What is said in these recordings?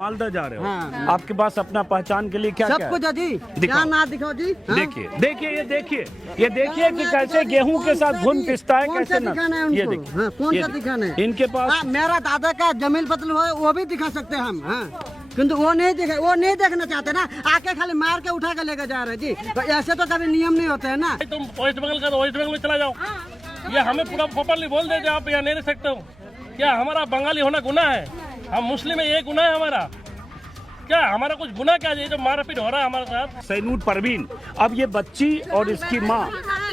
मालदा जा रहे हो। हाँ। आपके पास अपना पहचान के लिए क्या सब क्या कुछ है? है जी। दिखाओ। क्या ना दिखाओ जी। हाँ? देखिए देखिए ये देखिए कि कैसे गेहूं के साथ घुन पिसता है, कौन कैसे सा ना। दिखाना है ये उनको? देखिए हाँ, कौन ये सा देखिए। दिखाना है? इनके पास मेरा दादा का जमील पतल हो वो भी दिखा सकते हैं हम। हाँ। किंतु वो नहीं देखना चाहते ना, आके खाली मार के उठा के लेके जा रहे जी। तो ऐसे तो कभी नियम नहीं होते है ना। तुम वेस्ट बंगाल का तो वेस्ट बंगाल में चला जाओ। ये हमें पूरा प्रॉपरली बोल देते आप यहाँ नहीं रह सकते हो। क्या हमारा बंगाली होना गुनाह है? हम मुस्लिम है, ये गुनाह है हमारा? क्या हमारा कुछ गुनाह क्या है? ये जो मारपीट हो रहा है हमारे साथ। सैनूर परवीन, अब ये बच्ची और इसकी माँ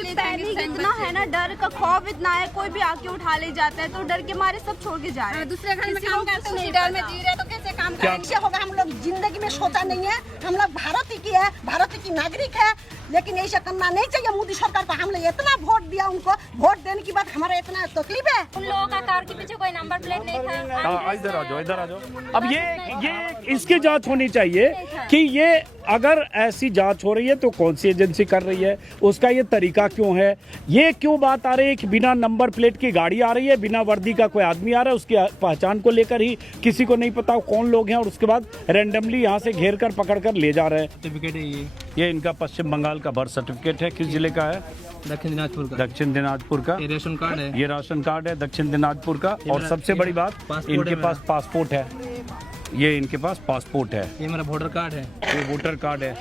पैनिक इतना है ना, डर का खौफ इतना है, कोई भी आके उठा ले जाता है तो डर के मारे सब छोड़ के जा रहे हैं। दूसरे घर में काम करते हैं, उसी डर में जी रहे तो कैसे काम क्या? करेंगे? होगा हम लोग जिंदगी में सोचा नहीं है। हम लोग भारत की है, भारत की नागरिक है, लेकिन ऐसा करना नहीं चाहिए मोदी सरकार को। हम लोग इतना वोट दिया उनको, वोट देने के बाद हमारा इतना तकलीफ है। उन लोगों का कार के पीछे कोई नंबर प्लेट नहीं था। इधर आ जाओ, इधर आ जाओ। अब ये इसकी जांच होनी चाहिए कि ये अगर ऐसी जांच हो रही है तो कौन सी एजेंसी कर रही है, उसका ये तरीका क्यों है, ये क्यों बात आ रही है कि बिना नंबर प्लेट की गाड़ी आ रही है, बिना वर्दी का कोई आदमी आ रहा है, उसकी पहचान को लेकर ही किसी को नहीं पता कौन लोग हैं, और उसके बाद रैंडमली यहाँ से घेर कर पकड़ कर ले जा रहे हैं। सर्टिफिकेट है ये इनका पश्चिम बंगाल का बर्थ सर्टिफिकेट है। किस जिले का है? दक्षिण दिनाजपुर का। दक्षिण दिनाजपुर का। ये रेशन कार्ड है। ये राशन कार्ड है दक्षिण दिनाजपुर का। और मेरा- सबसे बड़ी बात, पासपोर्ट इनके है पास पासपोर्ट है। ये इनके पास पासपोर्ट है। ये मेरा वोटर कार्ड है। ये वोटर कार्ड है।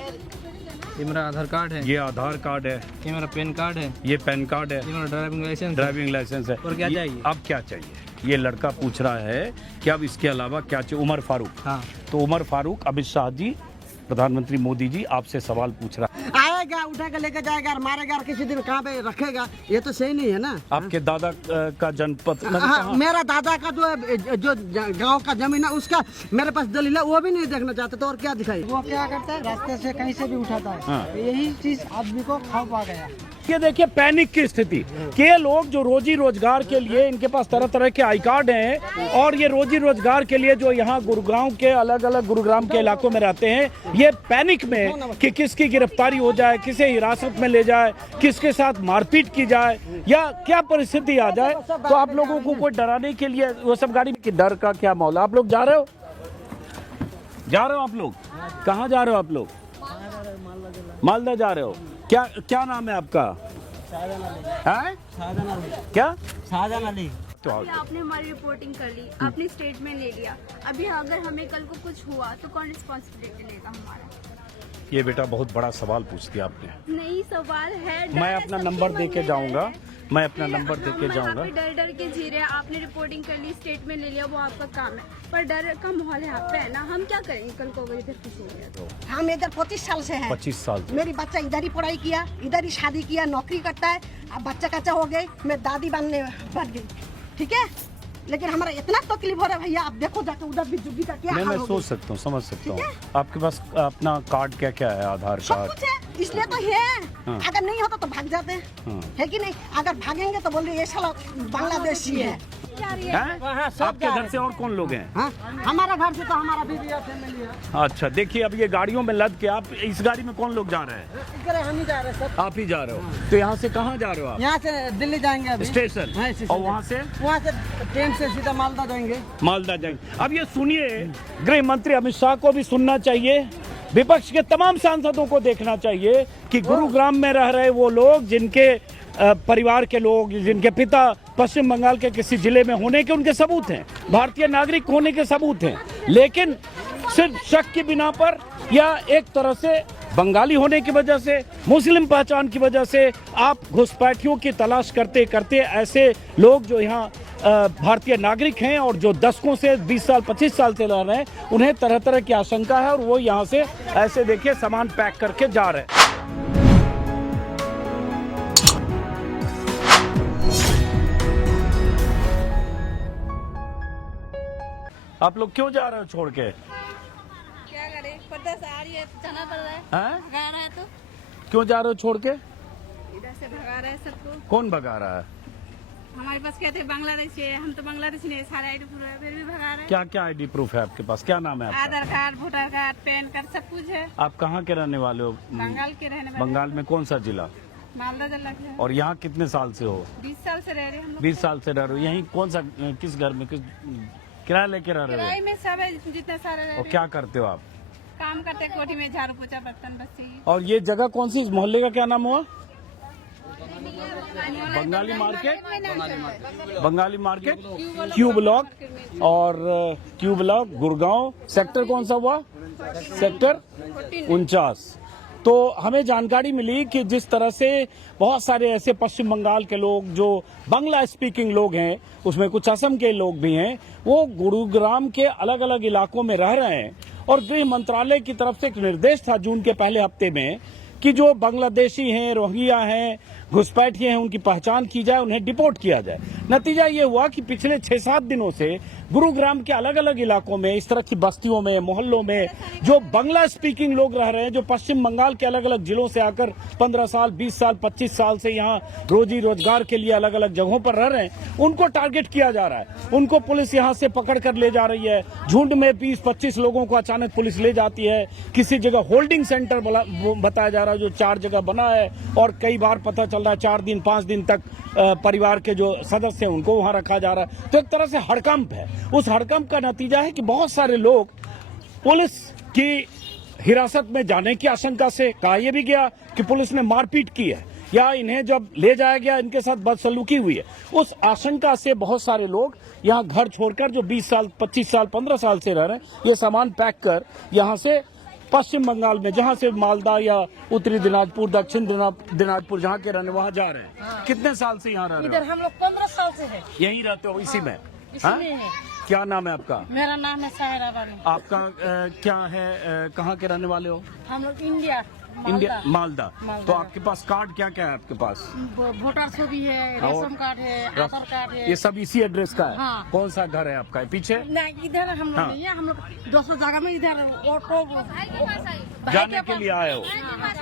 ये मेरा आधार कार्ड है। ये आधार कार्ड है। ये मेरा पैन कार्ड है। ये पैन कार्ड है। ये मेरा ड्राइविंग लाइसेंस। ड्राइविंग लाइसेंस है। और क्या ये- चाहिए? अब क्या चाहिए? ये लड़का पूछ रहा है कि अब इसके अलावा क्या चाहिए। उमर फारूक। हाँ। तो उमर फारूक अमित शाह जी, प्रधानमंत्री मोदी जी आपसे सवाल पूछ रहा है। आएगा उठा के लेके जाएगा और मारेगा और किसी दिन कहाँ पे रखेगा, ये तो सही नहीं है ना। आपके दादा का जनपद हाँ, मेरा दादा का जो गांव का जमीन है उसका मेरे पास दलील है, वो भी नहीं देखना चाहते तो और क्या दिखाई। वो क्या करता है, रास्ते से कहीं से भी उठाता है। हाँ। यही चीज आदमी को खौफ आ गया। ये देखिए पैनिक की स्थिति कि ये लोग जो रोजी रोजगार के लिए इनके पास तरह तरह के आई कार्ड हैं, और ये रोजी रोजगार के लिए जो यहाँ गुरुग्राम के अलग अलग गुरुग्राम के इलाकों में रहते हैं, ये पैनिक में कि किसकी गिरफ्तारी हो जाए, किसे हिरासत में ले जाए, किसके साथ मारपीट की जाए या क्या परिस्थिति आ जाए। तो आप लोगों को कोई डराने के लिए वो सब गाड़ी की डर का क्या मौला। आप लोग जा रहे हो आप लोग कहाँ जा रहे हो? आप लोग मालदा जा रहे हो। क्या नाम है आपका? हैं? क्या? तो आओ। आपने हमारी रिपोर्टिंग कर ली, आपने स्टेटमेंट ले लिया, अभी अगर हमें कल को कुछ हुआ तो कौन रिस्पॉन्सिबिलिटी लेगा हमारा? ये बेटा बहुत बड़ा सवाल पूछ दिया आपने। नहीं सवाल है, डर मैं है, अपना सबके नंबर मन दे के में जाऊंगा। डर है। मैं अपना फिर नंबर दे के हम यहाँ जाऊंगा। पे डर डर के जी रहे हैं। आपने रिपोर्टिंग कर ली, स्टेटमेंट ले लिया, वो आपका काम है, पर डर का माहौल यहाँ पे है ना। हम क्या करेंगे कल को अगर इधर कुछ हो गया तो? हम इधर 25 साल से हैं। 25 साल से। मेरी बच्चा इधर ही पढ़ाई किया, इधर ही शादी किया, नौकरी करता है। अब बच्चा कच्चा हो गए, मैं दादी बनने बन गई, ठीक है। लेकिन हमारा इतना तकलीफ हो रहा है भैया, आप देखो जाके उधर भी जुग्गी का क्या नहीं, हाल मैं हो सोच गया। सकता हूँ, समझ सकता हूँ। ठीक आपके पास अपना कार्ड क्या क्या है? आधार सब कार्ड। कुछ है, इसलिए तो है। हाँ। अगर नहीं होता तो भाग जाते हैं, हाँ। है कि नहीं? अगर भागेंगे तो बोल रहे ये साला बांग्लादेशी है। हैं? आपके घर से और कौन लोग हैं? हाँ, हमारा घर से तो हमारा बीवी और फैमिली है। अच्छा, देखिए अब ये गाड़ियों में लद के आप इस गाड़ी में कौन लोग जा रहे हैं? इधर हम ही जा रहे हैं सब। आप ही जा रहे हो। तो यहाँ से कहाँ जा रहे हो आप? यहाँ से दिल्ली जाएंगे अभी। स्टेशन। हाँ, स्टेशन और वहाँ से वहाँ से ट्रेन से सीधा मालदा जाएंगे। मालदा जाएंगे। अब ये सुनिए, गृह मंत्री अमित शाह को भी सुनना चाहिए, विपक्ष के तमाम सांसदों को देखना चाहिए कि गुरुग्राम में रह रहे वो लोग जिनके परिवार के लोग, जिनके पिता पश्चिम बंगाल के किसी जिले में होने के उनके सबूत हैं, भारतीय नागरिक होने के सबूत हैं, लेकिन सिर्फ शक की बिना पर या एक तरह से बंगाली होने की वजह से, मुस्लिम पहचान की वजह से आप घुसपैठियों की तलाश करते करते ऐसे लोग जो यहाँ भारतीय नागरिक हैं और जो दशकों से 20 साल 25 साल से रह रहे हैं, उन्हें तरह तरह की आशंका है और वो यहाँ से ऐसे देखिए सामान पैक करके जा रहे हैं। आप लोग क्यों जा रहे हो छोड़ के? क्या करें, पर्दा से आ रही है, जाना पड़ रहा है। हैं? भगा रहा है तो क्यों जा रहे हो छोड़ के? इधर से भगा रहा है सबको। कौन भगा रहा है? हमारे पास कहते हैं बांग्लादेशी है, हम तो बांग्लादेशी नहीं, सारा आईडी प्रूफ है, फिर भी भगा रहे हैं। क्या क्या आईडी प्रूफ है आपके पास? क्या नाम है आपका? Aadhaar card, voter card, PAN card, सब कुछ है। आप कहाँ के रहने वाले हो? बंगाल के रहने वाले। बंगाल में कौन सा जिला? मालदा जिला के हैं। और यहाँ कितने साल से हो? 20 साल से रह रहे हैं हम लोग। 20 साल से रह रहे हो। यहीं कौन सा, किस घर में, किस किराया लेके रह रहे किराए हो? में सब है जितने सारे रह और रहे क्या करते हो आप? काम करते कोठी में झाड़ू पोछा बर्तन बस यही। और ये जगह कौन सी, इस मोहल्ले का क्या नाम हुआ? Bengali market, Bengali market, Q block. और क्यू ब्लॉक गुड़गांव, सेक्टर कौन सा हुआ? सेक्टर 49। तो हमें जानकारी मिली कि जिस तरह से बहुत सारे ऐसे पश्चिम बंगाल के लोग जो बांग्ला स्पीकिंग लोग हैं, उसमें कुछ असम के लोग भी हैं, वो गुरुग्राम के अलग अलग इलाकों में रह रहे हैं। और गृह मंत्रालय की तरफ से एक निर्देश था जून के पहले हफ्ते में कि जो बांग्लादेशी हैं, रोहिंग्या हैं, घुसपैठिए हैं, उनकी पहचान की जाए, उन्हें डिपोर्ट किया जाए। नतीजा ये हुआ कि पिछले 6-7 दिनों से गुरुग्राम के अलग अलग इलाकों में, इस तरह की बस्तियों में, मोहल्लों में जो बांग्ला स्पीकिंग लोग रह रहे हैं, जो पश्चिम बंगाल के अलग अलग जिलों से आकर 15 साल, 20 साल, 25 साल से यहाँ रोजी रोजगार के लिए अलग अलग जगहों पर रह रहे हैं, उनको टारगेट किया जा रहा है। उनको पुलिस यहाँ से पकड़ कर ले जा रही है। झुंड में 20-25 लोगों को अचानक पुलिस ले जाती है। किसी जगह होल्डिंग सेंटर बताया जा रहा है जो 4 जगह बना है, और कई बार पता चल रहा है 4 दिन 5 दिन तक परिवार के जो सदस्य हैं उनको वहां रखा जा रहा है। तो एक तरह से हड़कंप है। उस हड़कंप का नतीजा है कि बहुत सारे लोग पुलिस की हिरासत में जाने की आशंका से, कहा यह भी गया कि पुलिस ने मारपीट की है या इन्हें जब ले जाया गया इनके साथ बदसलूकी हुई है, उस आशंका से बहुत सारे लोग यहाँ घर छोड़कर, जो 20 साल, 25 साल, 15 साल से रह रहे हैं, ये सामान पैक कर यहाँ से पश्चिम बंगाल में, जहाँ से मालदा या उत्तरी दिनाजपुर, दक्षिण दिनाजपुर जहाँ के रहने, वहाँ जा रहे हैं। कितने साल से यहाँ रह रहे हो? इधर हम लोग 15 साल से है। यहीं रहते हो? इसी में? इसी हाँ? में है। क्या नाम है आपका? मेरा नाम है सायरा बानो। आपका क्या है, कहाँ के रहने वाले हो? हम लोग इंडिया इंडिया, मालदा। मालदा। तो आपके पास कार्ड क्या क्या है आपके पास? वोटर से भी है, रेशन कार्ड है, आधार कार्ड है। ये सब इसी एड्रेस का है? हाँ। कौन सा घर है आपका? पीछे नहीं, इधर हम लोग हाँ। नहीं है। हम लोग 200 जगह में इधर ऑटो जाने के लिए आए हो?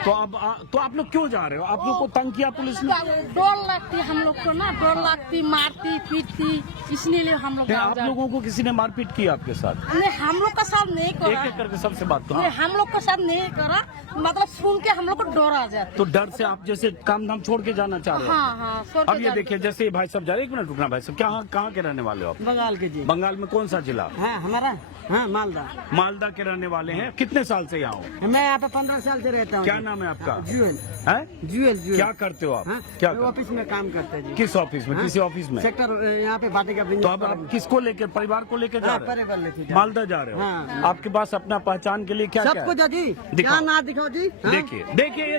तो अब तो आप लोग क्यों जा रहे हो? आप लोग को तंग किया पुलिस ने? डर लगती हम लोग को ना, डर लगती, मारती पीटती, इसलिए हम लोग आप लोगों को किसी ने मारपीट की आपके साथ? नहीं, हम लोग का साथ नहीं करा। एक करके सबसे बात करो। नहीं, हम लोग के साथ नहीं करा, मतलब सुन के हम लोग को डर आ जाता। तो डर से आप जैसे काम धाम छोड़ के जाना चाह रहे हो? हाँ हाँ, छोड़ के अब ये जाते। देखिए, जैसे ये भाई साहब जा रहे हैं, 1 मिनट रुकना भाई साहब, कहाँ के रहने वाले हो आप? बंगाल के जी। बंगाल में कौन सा जिला? हाँ हमारा, हाँ मालदा। मालदा के रहने वाले हैं। कितने साल से यहाँ हो? मैं यहाँ पे 15 साल से रहता हूँ। क्या नाम है आपका? जुएल। है? जुएल। क्या करते हो आप? हाँ? क्या मैं ऑफिस में काम करते हैं जी। किस ऑफिस में? किसी ऑफिस में? सेक्टर यहाँ पे बाटी का तो अब आप किसको लेकर, परिवार को लेकर जा रहे हो? मालदा जा रहे हो? हाँ। आपके पास अपना पहचान के लिए क्या क्या सब है? कुछ है जी। दिखाओ। क्या ना दिखाओ जी। हाँ? देखिए ये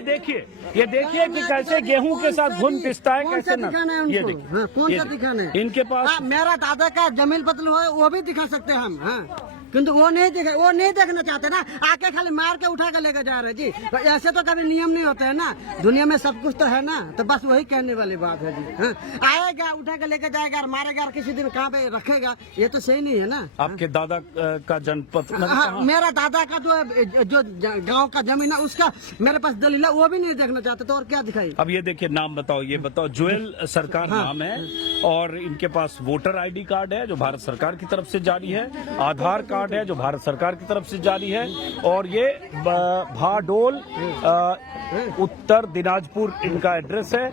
देखिए कि कैसे गेहूं के साथ घुन पिसता है, कौन कैसे सा न। दिखाना है ये उनको? देखिए, हाँ, कौन ये सा देखिए। दिखाना है? इनके पास हाँ, मेरा दादा का जमील पतलू है, वो भी दिखा सकते हैं हम। हाँ, किंतु वो नहीं देखना चाहते ना, आके खाली मार के उठा के लेके जा रहे जी। तो ऐसे तो कभी नियम नहीं होते हैं ना, दुनिया में सब कुछ तो है ना। तो बस वही कहने वाली बात है जी। हाँ, आएगा, उठा के लेके जाएगा और मारेगा और किसी दिन कहाँ पे रखेगा, ये तो सही नहीं है ना। आपके दादा का जनपद? हाँ, मेरा दादा का जो गांव का जमीन है उसका मेरे पास दलील है, वो भी नहीं देखना चाहते, तो और क्या दिखाई। अब ये देखिए, नाम बताओ, ये बताओ। जुएल सरकार नाम है, और इनके पास वोटर आईडी कार्ड है जो भारत सरकार की तरफ से जारी है, आधार कार्ड है जो भारत सरकार की तरफ से जारी है, और ये भाडोल उत्तर दिनाजपुर इनका एड्रेस है,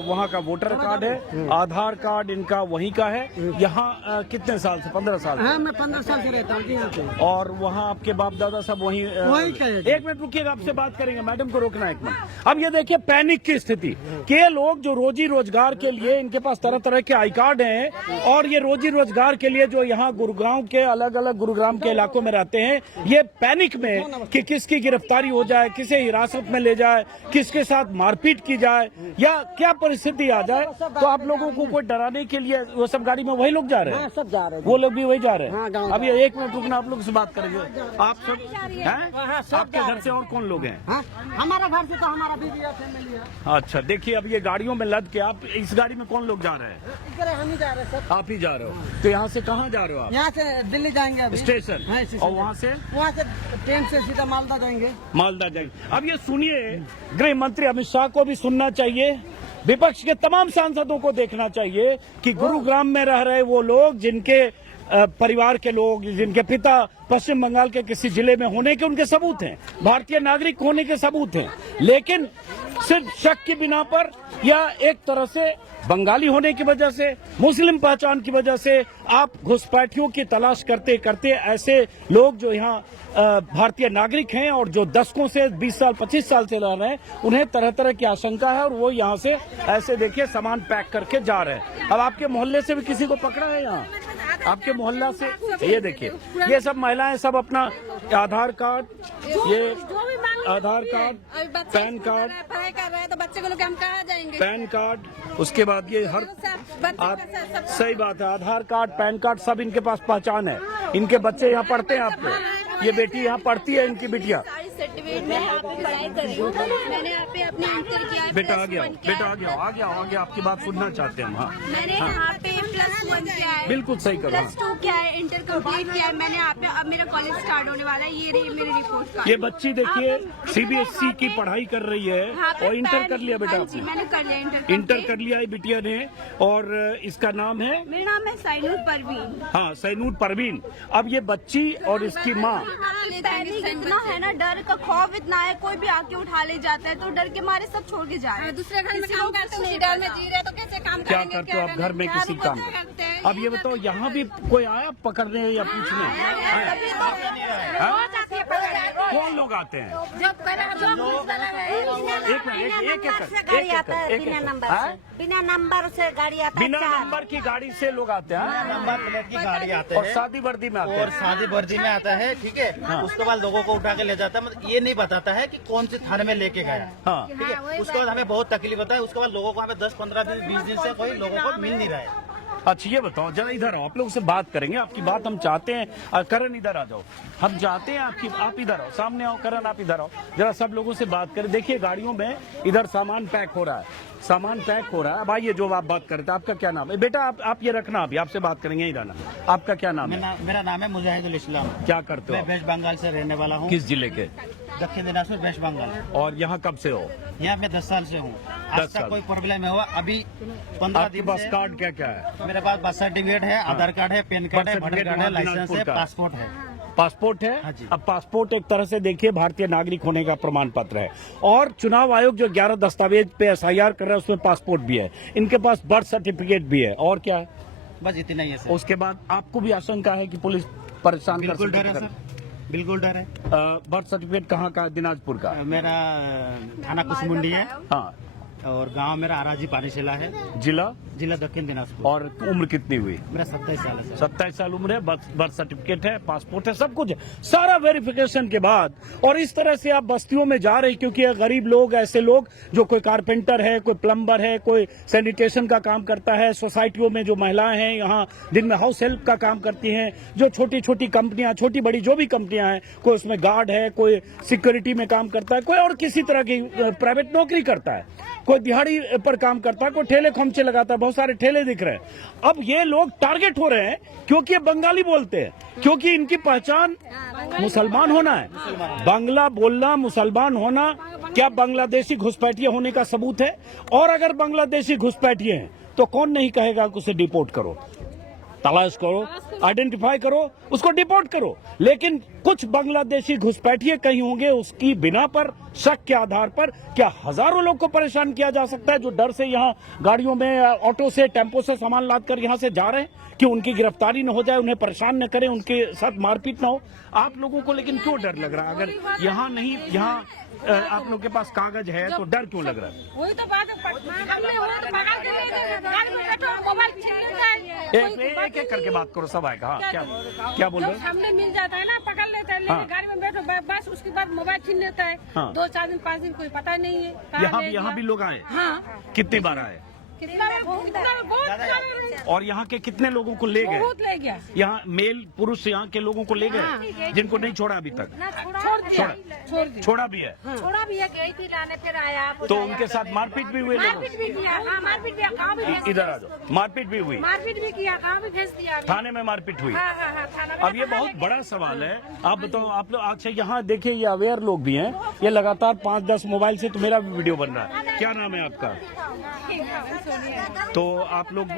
वहाँ का वोटर कार्ड है, आधार कार्ड इनका वहीं का है। यहाँ कितने साल से? 15 साल से? हाँ, मैं 15 साल से रहता हूँ जी यहाँ पे। और वहाँ आपके बाप दादा सब वहीं कहे। 1 मिनट रुकिएगा, आपसे बात करेंगे, मैडम को रोकना 1 मिनट। अब ये देखिए पैनिक की स्थिति के लोग जो रोजी रोजगार के लिए, इनके पास तरह तरह के आई कार्ड हैं, और ये रोजी रोजगार के लिए जो यहाँ गुरुग्राम के अलग अलग गुरुग्राम के इलाकों में रहते हैं, ये पैनिक में कि किसकी गिरफ्तारी हो जाए, किसे हिरासत में ले जाए, किसके साथ मारपीट की जाए, या क्या परिस्थिति आ जाए। तो आप लोगों को कोई डराने के लिए वो सब गाड़ी में वही लोग जा रहे हैं? सब जा रहे हैं, वो लोग भी वही जा रहे हाँ, हैं। गाँव अब ये 1 मिनट रुकना, आप लोग से बात करेंगे। आप सब हैं? आपके घर से और कौन लोग हैं? हाँ, हमारा घर से तो हमारा बीवी है, फैमिली है। अच्छा, देखिए अब ये गाड़ियों में लद के, आप इस गाड़ी में कौन लोग जा रहे हैं? इधर हम ही जा रहे हैं सब। आप ही जा रहे हो? तो यहाँ से कहाँ जा रहे हो आप? यहाँ से दिल्ली जाएंगे अभी। स्टेशन? हाँ, स्टेशन। और वहाँ से ट्रेन से सीधा मालदा जाएंगे। मालदा जाएंगे। अब ये सुनिए, गृह मंत्री अमित शाह को भी सुनना चाहिए, विपक्ष के तमाम सांसदों को देखना चाहिए कि गुरुग्राम में रह रहे वो लोग, जिनके परिवार के लोग, जिनके पिता पश्चिम बंगाल के किसी जिले में होने के उनके सबूत हैं, भारतीय नागरिक होने के सबूत हैं, लेकिन सिर्फ शक की बिना पर या एक तरह से बंगाली होने की वजह से, मुस्लिम पहचान की वजह से आप घुसपैठियों की तलाश करते करते ऐसे लोग जो यहाँ भारतीय नागरिक हैं और जो दशकों से 20 साल 25 साल से रह रहे हैं, उन्हें तरह तरह की आशंका है और वो यहाँ से ऐसे देखिए सामान पैक करके जा रहे हैं। अब आपके मोहल्ले से भी किसी को पकड़ा है यहाँ? आपके मोहल्ला से ये देखिए, ये सब महिलाएं सब अपना आधार कार्ड, ये आधार कार्ड, पैन कार्ड, पढ़ाई कर रहे हैं तो बच्चे को लोग हम कहाँ जाएंगे? पैन कार्ड, उसके बाद ये हर सही बात है, आधार कार्ड, पैन कार्ड सब इनके पास पहचान है। इनके बच्चे यहाँ पढ़ते हैं आपको, ये बेटी यहाँ पढ़ती है, इनकी बिटिया। सारी सर्टिफिकेट में यहाँ पे पढ़ाई कर रही हूँ, मैंने यहाँ पे अपने इंटर किया है, बेटा आ गया, बेटा आ गया, आ गया, आ गया, आपकी बात सुनना चाहते हैं हम। हाँ मैंने यहाँ पे +1 किया है, बिल्कुल सही करो। +2 किया है, इंटर कंप्लीट किया है मैंने यहाँ पे। अब मेरा कॉलेज स्टार्ट होने वाला है, ये रही मेरी रिपोर्ट कार्ड। ये बच्ची देखिए CBSE की पढ़ाई कर रही है और इंटर कर लिया बेटा जी, मैंने कर लिया इंटर कर लिया है बिटिया ने। और इसका नाम है, मेरा नाम है सैनूर परवीन। हाँ सैनूर परवीन। अब ये बच्ची और इसकी माँ, पैनिक इतना है ना, डर का खौफ इतना है, कोई भी आके उठा ले जाता है तो डर के मारे सब छोड़ के जा रहे हैं। दूसरे घर में काम करते हैं, डर में जी रहे तो कैसे काम क्या करेंगे? करते हो आप घर में किसी काम करते हैं? अब ये बताओ, यहाँ भी कोई आया पकड़ने या पूछने? कौन लोग आते हैं? बिना नंबर से गाड़ी आता है। बिना नंबर की गाड़ी से लोग आते हैं, नंबर प्लेट की गाड़ी आते और हैं शादी वर्दी में आते और हैं। शादी वर्दी में आता है, ठीक है। उसके बाद लोगों को उठा के ले जाता है, मतलब ये नहीं बताता है कि कौन से थाने में लेके गया, हाँ ठीक है। उसके बाद हमें बहुत तकलीफ होता है। उसके बाद लोगों को हमें 10-15 दिन 20 दिन से कोई लोगों को मिल नहीं रहा है। अच्छा ये बताओ जरा, इधर आओ, आप लोगों से बात करेंगे, आपकी बात हम चाहते हैं। करण इधर आ जाओ, हम चाहते हैं आपकी, आप इधर आओ, सामने आओ। करण आप इधर आओ, जरा सब लोगों से बात करें। देखिए गाड़ियों में इधर सामान पैक हो रहा है, सामान पैक हो रहा है। अब आइए, जो आप बात करते हैं, आपका क्या नाम है बेटा? आप ये रखना, अभी आपसे बात करेंगे इधर ना। आपका क्या नाम है? मेरा नाम है मुजाहिदुल इस्लाम। क्या करते हो मैं आप? वेस्ट बंगाल से रहने वाला हूँ। किस जिले के? दक्षिण दिनाजपुर, वेस्ट बंगाल। और यहाँ कब से हो? यहाँ मैं 10 साल से हूँ। 10 आज साल। तक कोई प्रॉब्लम नहीं हुआ। अभी 15 आपके दिन पास से कार्ड क्या क्या है? मेरे पास बर्थ सर्टिफिकेट है, आधार कार्ड है, पैन कार्ड है, बर्थ वोटर कार्ड है, सर्टिफिकेट लाइसेंस है, का। पासपोर्ट है। पासपोर्ट है? हाँ जी। अब पासपोर्ट एक तरह से देखिए भारतीय नागरिक होने का प्रमाण पत्र है। और चुनाव आयोग जो 11 दस्तावेज पे SIR कर रहा है, उसमें पासपोर्ट भी है, इनके पास बर्थ सर्टिफिकेट भी है। और क्या है? बस इतना ही है सर। उसके बाद आपको भी आशंका है कि पुलिस परेशान कर बिल्कुल सकती डर है सर, बिल्कुल डर है। बर्थ सर्टिफिकेट कहाँ का है? दिनाजपुर का? मेरा थाना कुसमुंडी है हाँ। और गांव मेरा आराजी पानीशिला है, जिला? जिला दक्षिण दिनाजपुर। और उम्र कितनी हुई? मेरा 27 साल है सर। 27 साल उम्र है, बर्थ सर्टिफिकेट है, पासपोर्ट है, सब कुछ है, सारा वेरिफिकेशन के बाद। और इस तरह से आप बस्तियों में जा रहे हैं, क्योंकि ये गरीब लोग, ऐसे लोग जो कोई कारपेंटर है, कोई प्लम्बर है, कोई सैनिटेशन का काम करता है, सोसाइटियों में जो महिलाएं हैं यहाँ दिन में हाउस हेल्प का काम करती हैं, जो छोटी छोटी कंपनियां, छोटी बड़ी जो भी कंपनियां हैं, कोई उसमें गार्ड है, कोई सिक्योरिटी में काम करता है, कोई और किसी तरह की प्राइवेट नौकरी करता है, कोई दिहाड़ी पर काम करता है, कोई ठेले खोमचे लगाता है, बहुत सारे ठेले दिख रहे हैं। अब ये लोग टारगेट हो रहे हैं क्योंकि ये बंगाली बोलते हैं, क्योंकि इनकी पहचान मुसलमान होना है। बांग्ला बोलना, मुसलमान होना क्या बांग्लादेशी घुसपैठिए होने का सबूत है? और अगर बांग्लादेशी घुसपैठिए हैं तो कौन नहीं कहेगा कि उसे डिपोर्ट करो, तलाश करो, आइडेंटिफाई करो, उसको डिपोर्ट करो। लेकिन कुछ बांग्लादेशी घुसपैठिए कहीं होंगे, उसकी बिना पर, शक के आधार पर क्या हजारों लोग को परेशान किया जा सकता है, जो डर से यहाँ गाड़ियों में, ऑटो से, टेम्पो से सामान लाद कर यहाँ से जा रहे हैं कि उनकी गिरफ्तारी न हो जाए, उन्हें परेशान न करें, उनके साथ मारपीट न हो। आप लोगों को लेकिन क्यों डर लग रहा है? अगर यहाँ नहीं, यहाँ आप लोग के पास कागज है तो डर क्यों लग रहा है? वही तो बात है, हमने हो तो पकड़ के ले गए, गाड़ी में बैठो, मोबाइल छीन लेता है। एक एक करके बात करो, सब आएगा। हाँ, क्या बोल रहे हैं? सामने मिल जाता है ना, पकड़ लेता है, हाँ। लेकिन गाड़ी में बैठो बस, उसके बाद मोबाइल छीन लेता है। हाँ। 2-4 दिन 5 दिन कोई पता नहीं है कहाँ ले यहाँ भी गया। लोग आए? हाँ, कितनी बार आए? बहुत और यहाँ के कितने लोगों को ले गए? बहुत ले गया, यहाँ मेल पुरुष यहाँ के लोगों को ले गए, जिनको नहीं छोड़ा अभी तक? छोड़ दिया, छोड़ दिया, छोड़ा भी है? छोड़ा भी है, गई थी लाने, फिर आया। तो उनके साथ मारपीट भी हुई? मारपीट भी किया, हाँ मारपीट भी, गाँव भी भेज इधर आ जाओ। मारपीट भी हुई? मारपीट भी किया, गाँव भी भेज दिया। थाने में मारपीट हुई? हाँ हाँ हाँ, थाना में। अब ये बहुत बड़ा सवाल है। आप बताओ, आप लोग अच्छा यहाँ देखिए, ये अवेयर लोग भी हैं, ये लगातार 5-10 मोबाइल से तो मेरा भी वीडियो बन रहा है। क्या नाम है आपका? तो आप लोग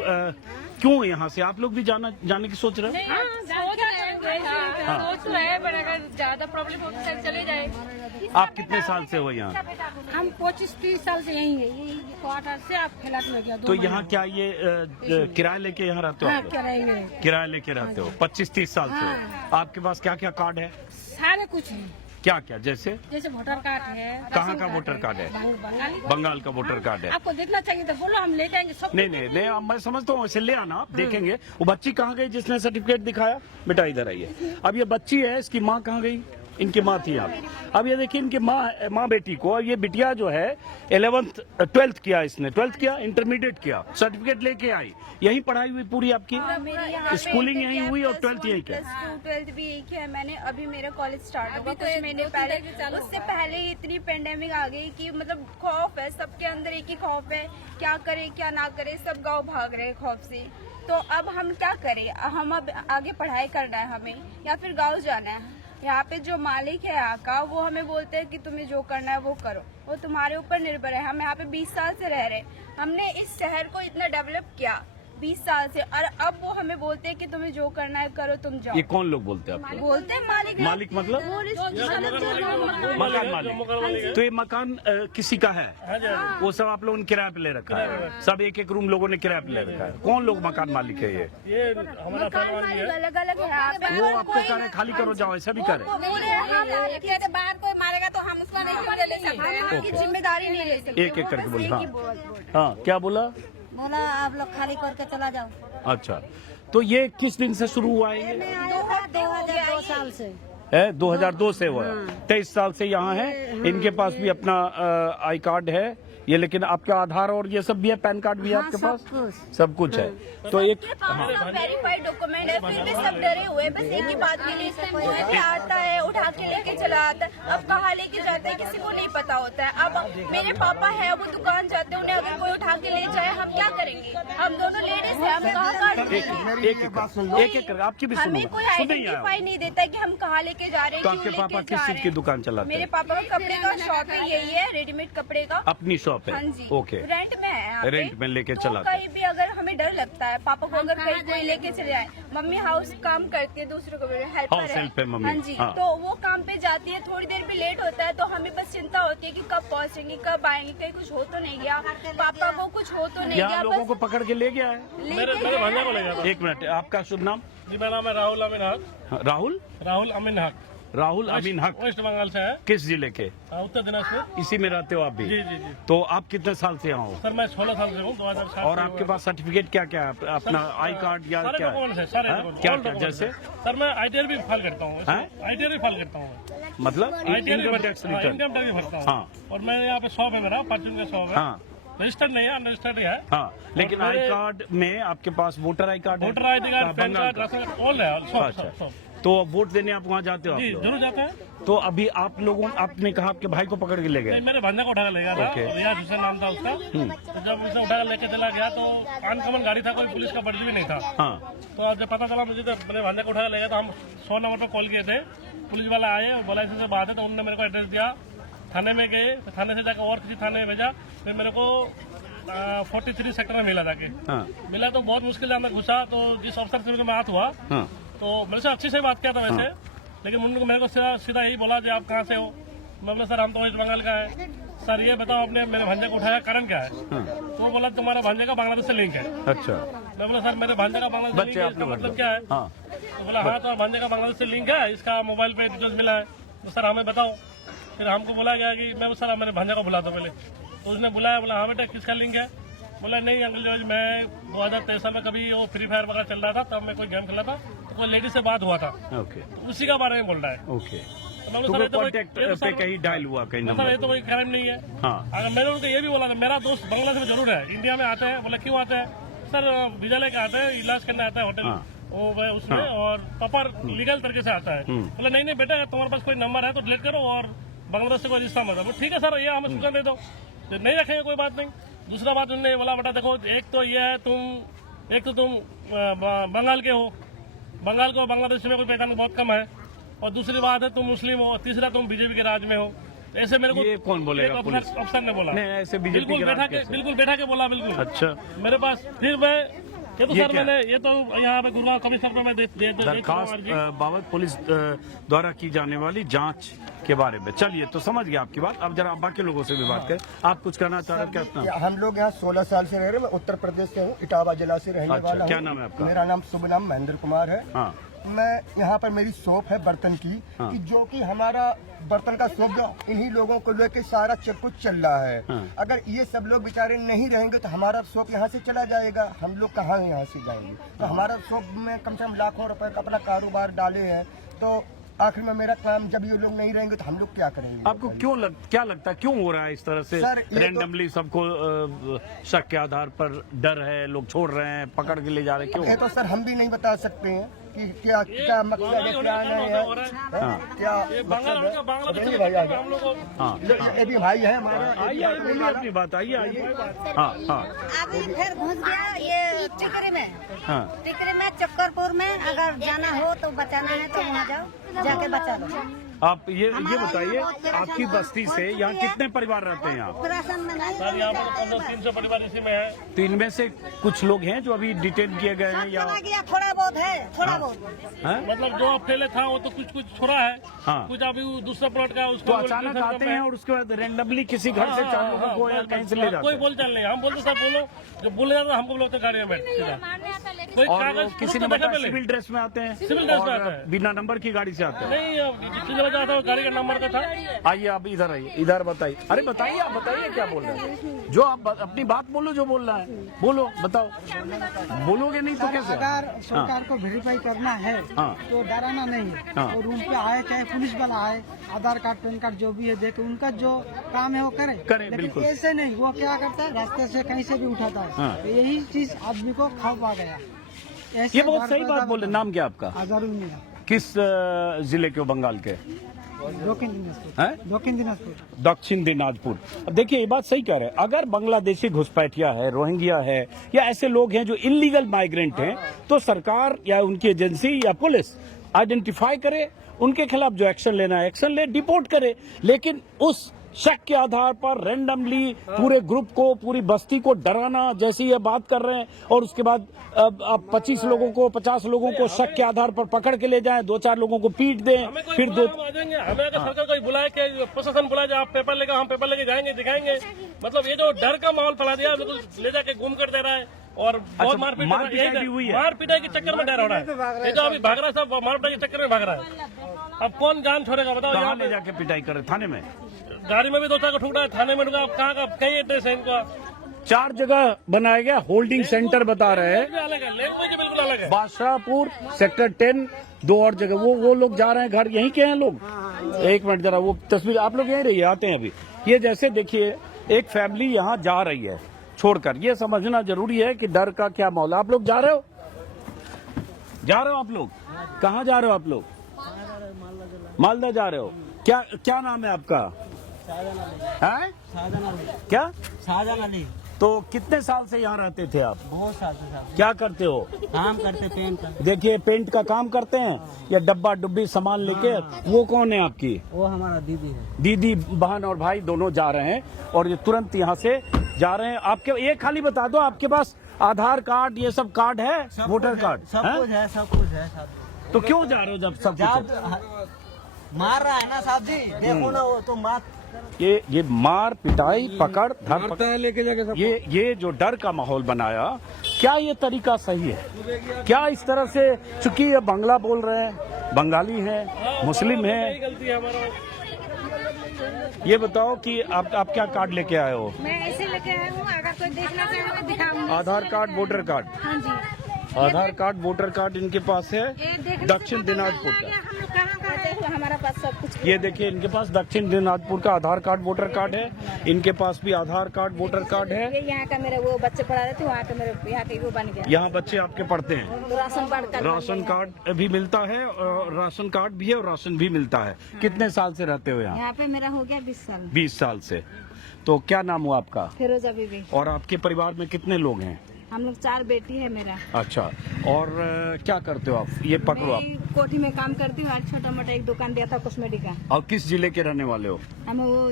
क्यों यहाँ से, आप लोग भी जाने की सोच रहे हैं? सोच रहे हैं, पर अगर ज्यादा प्रॉब्लम होगी सर चले जाए। आप कितने साल से हो यहाँ? हम 25-30 साल से यही है, यही क्वार्टर से आप फ्लैट में गया। तो यहाँ क्या ये किराया लेके यहाँ रहते हो? हाँ, आप लोग? किराए लेके रहते हो 25-30 साल से हो। आपके पास क्या क्या कार्ड है? सारे कुछ है, क्या क्या? जैसे वोटर कार्ड है। कहाँ का वोटर कार्ड है? बंगाली। बंगाल का वोटर कार्ड है। आपको देखना चाहिए तो बोलो, हम ले जाएंगे सब। नहीं अब मैं समझता हूँ, ऐसे ले आना, आप देखेंगे। वो बच्ची कहाँ गई जिसने सर्टिफिकेट दिखाया? बेटा इधर आइए। अब ये बच्ची है, इसकी माँ कहाँ गई? इनकी माँ थी यहाँ। अब ये देखिए इनकी माँ बेटी को, और ये बिटिया जो है 11th 12th किया, इसने 12th किया, इंटरमीडिएट किया, सर्टिफिकेट लेके आई। यहीं पढ़ाई हुई पूरी आपकी? स्कूलिंग यहीं हुई और 12th यहीं क्या? 12th भी यही किया है मैंने। अभी मेरा कॉलेज स्टार्ट हुआ कुछ महीने पहले। उससे पहले ही इतनी पेंडेमिक आ गई कि मतलब खौफ है सबके अंदर, एक ही खौफ है, क्या करे क्या ना करे, सब गाँव भाग रहे हैं खौफ से। तो अब हम क्या करें? हम अब आगे पढ़ाई करना है हमें या फिर गाँव जाना है? यहाँ पे जो मालिक है यहाँ का, वो हमें बोलते हैं कि तुम्हें जो करना है वो करो, वो तुम्हारे ऊपर निर्भर है। हम यहाँ पे 20 साल से रह रहे हैं, हमने इस शहर को इतना डेवलप किया 20 साल से, और अब वो हमें बोलते हैं कि तुम्हें जो करना है करो, तुम जाओ। ये कौन लोग बोलते हैं आपको? बोलते हैं मालिक। मालिक मतलब मकान मालिक। तो ये मकान किसी का है? वो सब आप लोगों ने किराए पे ले रखा है? सब एक एक रूम लोगों ने किराए पे ले रखा है? कौन लोग मकान मालिक है ये? मकान मालिक अलग अलग है। वो आपको कह रहे हैं खाली करो जाओ, ऐसा भी करे? बाहर कोई मारेगा तो हम उसका नहीं ले सकते, हम की जिम्मेदारी नहीं ले सकते। एक एक करके बोल। हाँ क्या बोला? बोला आप लोग खाली करके चला जाओ। अच्छा, तो ये किस दिन से शुरू हुआ है? ये 2002 साल से है, 2002 से हुआ है। 23 साल से यहाँ है। इनके पास भी अपना आई कार्ड है ये, लेकिन आपका आधार और ये सब भी है, पैन कार्ड भी है आपके पास? सब कुछ है। तो एक वेरीफाइड डॉक्यूमेंट है, फिर भी सब डरे हुए। बस एक ही बात के लिए कोई भी आता है उठा के लेके चला आता है। अब कहाँ लेके जाता है किसी को नहीं पता होता है। अब मेरे पापा है, वो दुकान जाते हैं, उन्हें अगर कोई उठा के ले जाए हम क्या करेंगे? हम दोनों लेडीज हैं, हम कहाँ एक आपकी भी हमें कोई आइडेंटिफाई नहीं देता है कि हम कहाँ लेके जा रहे हैं। तो आपके पापा किस चीज की दुकान चलाते मेरे हैं? पापा का कपड़े का शॉप है, यही है, रेडीमेड कपड़े का। अपनी शॉप है? हाँ जी। ओके, रेंट में है यहाँ पे। रेंट में लेके तो चलाते हैं। कहीं भी अगर हमें डर लगता है, पापा को अगर कहीं कोई लेके चले जाए, मम्मी हाउस काम करती है, दूसरों को हेल्पर हाउस हेल्प है मम्मी। हाँ जी। हाँ। तो वो काम पे जाती है, थोड़ी देर भी लेट होता है तो हमें बस चिंता होती है कि कब पहुँचेंगे, कब आएंगे, कहीं कुछ हो तो नहीं गया, पापा को कुछ हो तो नहीं यहाँ गया। लोगों को पकड़ के ले गया है? मेरे भांजा को ले गया था। एक मिनट, आपका शुभ नाम? जी मेरा नाम है राहुल अमीन हक। राहुल अमीन हक। राहुल अमीन हक वेस्ट बंगाल से है। किस जिले के? उत्तर दिनाजपुर। इसी में रहते हो आप भी? जी। तो आप कितने साल से यहाँ हो? सर मैं 16 साल से हूँ, 2007। और आपके पास सर्टिफिकेट क्या क्या है? अपना आई कार्ड या सारे क्या? डॉक्यूमेंट्स है, सारे हाँ? डॉक्यूमेंट्स। क्या ऑल क्या डॉक्यूमेंट्स जैसे? है। सर मैं ITR भी फाइल करता हूँ। हाँ? ITR भी फाइल करता हूँ। मतलब income tax return? Income tax भी भरता हूँ। हाँ। और मैं यहाँ पे शॉप है, मेरा फॉर्चून का शॉप है। हाँ। रजिस्टर्ड नहीं है, अनरजिस्टर्ड है। हाँ, लेकिन और आई मेरे- कार्ड में आपके पास वोटर आई कार्ड है? Voter ID card, pan Bengal card, का? राशन कार्ड, ऑल है, सब अच्छा, सब। तो वोट देने आप वहाँ जाते हो? आप जी लोग? जरूर जाते हैं। तो अभी आप लोगों, आपने कहा आपके भाई को पकड़ के ले गए? नहीं, मेरे भांजा को उठा कर ले गया था। ओके। रियाज हुसैन नाम था उसका। तो जब उसे उठा कर लेके चला गया तो अनकमन गाड़ी था, कोई पुलिस का वर्दी भी नहीं था। हाँ। तो जब पता चला मुझे, तो मेरे भांजा को उठा कर ले गया, तो हम 100 नंबर पर कॉल किए थे। पुलिस वाला आए और बोला इससे बात है, तो उन्होंने मेरे को एड्रेस दिया। थाने में गए, तो थाने से जाकर और किसी थाने में भेजा। फिर मेरे को 43 सेक्टर में मिला जाके। हाँ। मिला तो बहुत मुश्किल से अंदर घुसा। तो जिस अफसर से मेरे बात हुआ, हाँ। तो मेरे से अच्छी से बात किया था वैसे। लेकिन उन्होंने मेरे को सीधा यही बोला कि आप कहाँ से हो? मैं बोला सर हम तो वेस्ट बंगाल का है। सर ये बताओ आपने मेरे भांजे को उठाया कारण क्या है? तो वो बोला तुम्हारा भांजे का बांग्लादेश से लिंक है। अच्छा। मैं बोला सर मेरे भांजे का बांग्लादेश से लिंक है, इसका मतलब क्या है? हाँ। तो बोला हाँ तो भांजे का बांग्लादेश से लिंक है, इसका मोबाइल पे डिटेल्स मिला है। तो सर हमें बताओ। फिर हमको बोला गया कि मैं सर मेरे भांजा को बुला दो पहले। तो उसने बुलाया, बोला हाँ बेटा किसका लिंक है? बोला नहीं अंकल जो मैं 2013 में कभी वो फ्री फायर वगैरह चल रहा था, तब मैं कोई गेम खेला था, तो कोई लेडी से बात हुआ था, ओके। तो उसी का बारे में बोल रहा है। ओके। मैं तो बोला, वो सर, ये तो कोई- कॉन्टेक्ट ये तो पे सर- कहीं डायल हुआ कहीं सर ये नंबर? तो कोई क्राइम नहीं है। हाँ। अगर मैंने उनको ये भी बोला था, मेरा दोस्त बांग्लादेश में जरूर है, इंडिया में आते हैं। बोला क्यों आते हैं? सर वीजा लेके आते हैं, इलाज करने आता है होटल हाँ। वो उसमें, और प्रॉपर लीगल तरीके से आता है। बोला नहीं बेटा तुम्हारे पास कोई नंबर है तो डिलीट करो और बांग्लादेश से कोई रिश्ता मत रखो। ठीक है सर, ये हमें सूचना दे दो, तो नहीं रखेंगे कोई बात नहीं। दूसरा बात उन्होंने बोला बेटा देखो, एक तो ये है तुम बंगाल के हो, बंगाल को बांग्लादेश में कोई पहचान बहुत कम है, और दूसरी बात है तुम मुस्लिम हो, और तीसरा तुम बीजेपी के राज में हो। ऐसे मेरे को ये कौन बोलेगा? एक पुलिस अफसर ने बोला। नहीं, ऐसे बीजेपी बिल्कुल के राज बैठा के कैसे? बिल्कुल बैठा के बोला बिल्कुल। अच्छा। मेरे पास ये तो ये सर क्या? मैंने ये तो यहाँ पे गुरुग्राम कमिश्नर को मैं दे दरखास्त बाबत पुलिस द्वारा की जाने वाली जांच के बारे में। चलिए, तो समझ गया आपकी बात। अब जरा बाकी लोगों से भी बात करें। आप कुछ कहना चाह रहे हैं? क्या हम लोग यहाँ 16 साल से रह रहे हैं। मैं उत्तर प्रदेश से हूँ, इटावा जिला से रहने अच्छा, वाला हूँ। क्या नाम है आपका? मेरा नाम शुभ नाम महेंद्र कुमार है। हाँ, मैं यहाँ पर मेरी शॉप है बर्तन की, हाँ। कि जो कि हमारा बर्तन का शॉप जो इन्हीं लोगों को लेके सारा कुछ चल रहा है। हाँ। अगर ये सब लोग बेचारे नहीं रहेंगे तो हमारा शॉप यहाँ से चला जाएगा। हम लोग कहाँ यहाँ से जाएंगे? तो हमारा शॉप में कम से कम लाखों रुपए का अपना कारोबार डाले हैं, तो आखिर में मेरा काम जब ये लोग नहीं रहेंगे तो हम लोग क्या करेंगे? आपको क्या लगता है क्यों हो रहा है इस तरह से? सर, ये तो- रैंडमली सबको शक के आधार पर डर है, लोग छोड़ रहे हैं, पकड़ के ले जा रहे हैं, क्यों? ये तो सर हम भी नहीं बता सकते हैं कि क्या मकसद है, क्या नहीं है, क्या बांग्ला बताइए भाई आगे। हम लोग को हाँ, ये भी भाई है हमारा। आइए आइए, बोलिए अपनी बात, आइए आइए। हाँ हाँ अभी फिर घुस गया ये टिकरी में। हाँ, टिकरी में चक्करपुर में अगर जाना हो तो बचाना है तो वहाँ जाओ, जाके बचा लो। आप ये बताइए, आपकी बस्ती से यहाँ कितने परिवार रहते हैं आप? राशन में नहीं सर यहाँ पर 300 परिवार इसी में है। तो इनमें से कुछ लोग हैं जो अभी डिटेन किए गए हैं या चला गया, थोड़ा बहुत है, थोड़ा बहुत। हैं? मतलब जो अकेले था वो तो कुछ छोड़ा है, हाँ। कुछ अभी दूसरा प्लॉट का तो उसको अचानक आते हैं और उसके बाद रैंडमली किसी घर से चार लोगों को या कहीं से ले जाते कोई हैं। बोल चाल नहीं। हम बोलते सर बोलो, जो बोले जाता हमको बोलते गाड़ी में बैठ सीधा। कोई और कागज किसी ने देखा बताया पहले? सिविल ड्रेस में आते हैं, सिविल ड्रेस में और आते हैं। बिना नंबर की गाड़ी से आते हैं। नहीं, जितनी जगह जाता है गाड़ी का नंबर का था। आइए आप इधर आइए, इधर बताइए। अरे बताइए, आप बताइए क्या बोल रहे हैं? जो आप अपनी बात बोलो, जो बोल रहा है बोलो, बताओ। बोलोगे नहीं तो कैसे? अगर सरकार को वेरीफाई करना है हाँ। तो डराना नहीं है। हाँ। और रूम पे आए चाहे पुलिस वाला आए, आधार कार्ड पैन कार्ड जो भी है देखे, उनका जो काम है वो करे। करे, बिल्कुल। लेकिन ऐसे नहीं, वो क्या करता है, रास्ते से कहीं से भी उठाता है। हाँ। तो यही चीज आदमी को खौफ आ गया। ऐसे ये बहुत घर सही पैदा बात बोले। नाम क्या आपका? अजहरुल मिया, किस जिले के हो बंगाल के? दक्षिण दिनाजपुर। हैं? दक्षिण दिनाजपुर। दक्षिण दिनाजपुर। अब देखिए, ये बात सही कह रहे हैं। अगर बांग्लादेशी घुसपैठिया है, रोहिंग्या है, या ऐसे लोग हैं जो इलीगल माइग्रेंट हैं, तो सरकार या उनकी एजेंसी या पुलिस आइडेंटिफाई करे, उनके खिलाफ जो एक्शन लेना है एक्शन ले, डिपोर्ट करे। लेकिन उस शक के आधार पर रैंडमली पूरे ग्रुप को, पूरी बस्ती को डराना, जैसी ये बात कर रहे हैं, और उसके बाद अब 25 लोगों को, 50 लोगों को शक के आधार पर पकड़ के ले जाएं, 2-4 लोगों को पीट दें, हमें कोई फिर बुलाए, हम आ जाएंगे। हमें अगर सरकार कोई बुलाए कि प्रशासन बुलाए जाए, आप पेपर लेकर, हम पेपर लेके जाएंगे, दिखाएंगे। मतलब ये जो डर का माहौल फैला दिया, बिल्कुल ले जाके गुम कर दे रहा है। और बहुत मारपीट मार पिटाई भी हुई है। मार पिटाई के चक्कर में डर हो रहा है। ये जो अभी भाग रहा है सब मार पिटाई के चक्कर में भाग रहा है। अब कौन जान छोड़ेगा बताओ? कहाँ यहाँ ले पे जाके पिटाई करे? थाने में? गाड़ी में भी 2-4 को ठुक रहा है, थाने में ठुका। अब कहाँ का कई एड्रेस है इनका? 4 जगह बनाया गया होल्डिंग सेंटर बता रहे हैं। अलग है, लैंग्वेज बिल्कुल अलग है। बादशाहपुर सेक्टर 10, 2 और जगह वो लोग जा रहे हैं। घर यहीं के हैं लोग। एक मिनट जरा वो तस्वीर आप लोग यहीं रहिए, आते हैं अभी। ये जैसे देखिए, एक फैमिली यहाँ जा रही है छोड़कर। ये समझना जरूरी है कि डर का क्या माहौल। आप लोग जा रहे हो? आप लोग कहाँ जा रहे हो? आप लोग मालदा जा रहे हो? क्या नाम है आपका? हैं? क्या? शाहजहां अली। तो कितने साल से यहाँ रहते थे आप? बहुत साल से साहब क्या करते हो? काम करते पेंट का। देखिए, पेंट का काम करते हैं या डब्बा डुब्बी सामान लेके? वो कौन है आपकी? वो हमारा दीदी है। दीदी, बहन और भाई दोनों जा रहे हैं, और ये तुरंत यहाँ से जा रहे हैं। आपके ये खाली बता दो, आपके पास आधार कार्ड ये सब कार्ड है, वोटर कार्ड? सब हैं? कुछ है, सब कुछ है साहब। तो क्यों जा रहे हो जब सब कुछ है? मार रहा है ना साहब जी, देखो ना वो तो मार। ये मार पिटाई, पकड़ धर लेके जाके ये जो डर का माहौल बनाया, क्या ये तरीका सही है? क्या इस तरह से, चूंकि ये बांग्ला बोल रहे हैं, बंगाली हैं, मुस्लिम हैं, गलती है हमारा। ये बताओ कि आप क्या कार्ड लेके आए हो? मैं ऐसे लेके आई हूँ, अगर कोई देखना चाहे मैं दिखाऊंगी। आधार कार्ड, वोटर कार्ड? हाँ जी। आधार कार्ड, वोटर कार्ड इनके पास है। ये देखने दक्षिण से पता दिनाजपुर लग का। गया हम लोग कहाँ का है। हमारा पास सब कुछ। ये देखिए, इनके पास दक्षिण दिनाजपुर का आधार कार्ड, वोटर कार्ड है। इनके पास भी आधार कार्ड, वोटर कार्ड है। ये यहाँ का मेरे वो बच्चे पढ़ा रहे थे, वहाँ का मेरे यहाँ के वो बन गया। यहाँ बच्चे आपके पढ़ते हैं। तो राशन कार्ड का राशन कार्ड भी मिलता है, और राशन कार्ड भी है, और राशन भी मिलता है। कितने साल से रहते हो यहाँ? यहाँ पे मेरा हो गया 20 साल। 20 साल से। तो क्या नाम हुआ आपका? फिरोजा बीबी। और आपके परिवार में कितने लोग हैं? हम लोग 4 बेटी है मेरा। अच्छा, और क्या करते हो आप? ये पकड़ो आप। मैं कोठी में काम करती हूँ। आज छोटा मोटा एक दुकान दिया था कॉस्मेटिक का। और किस जिले के रहने वाले हो? हम वो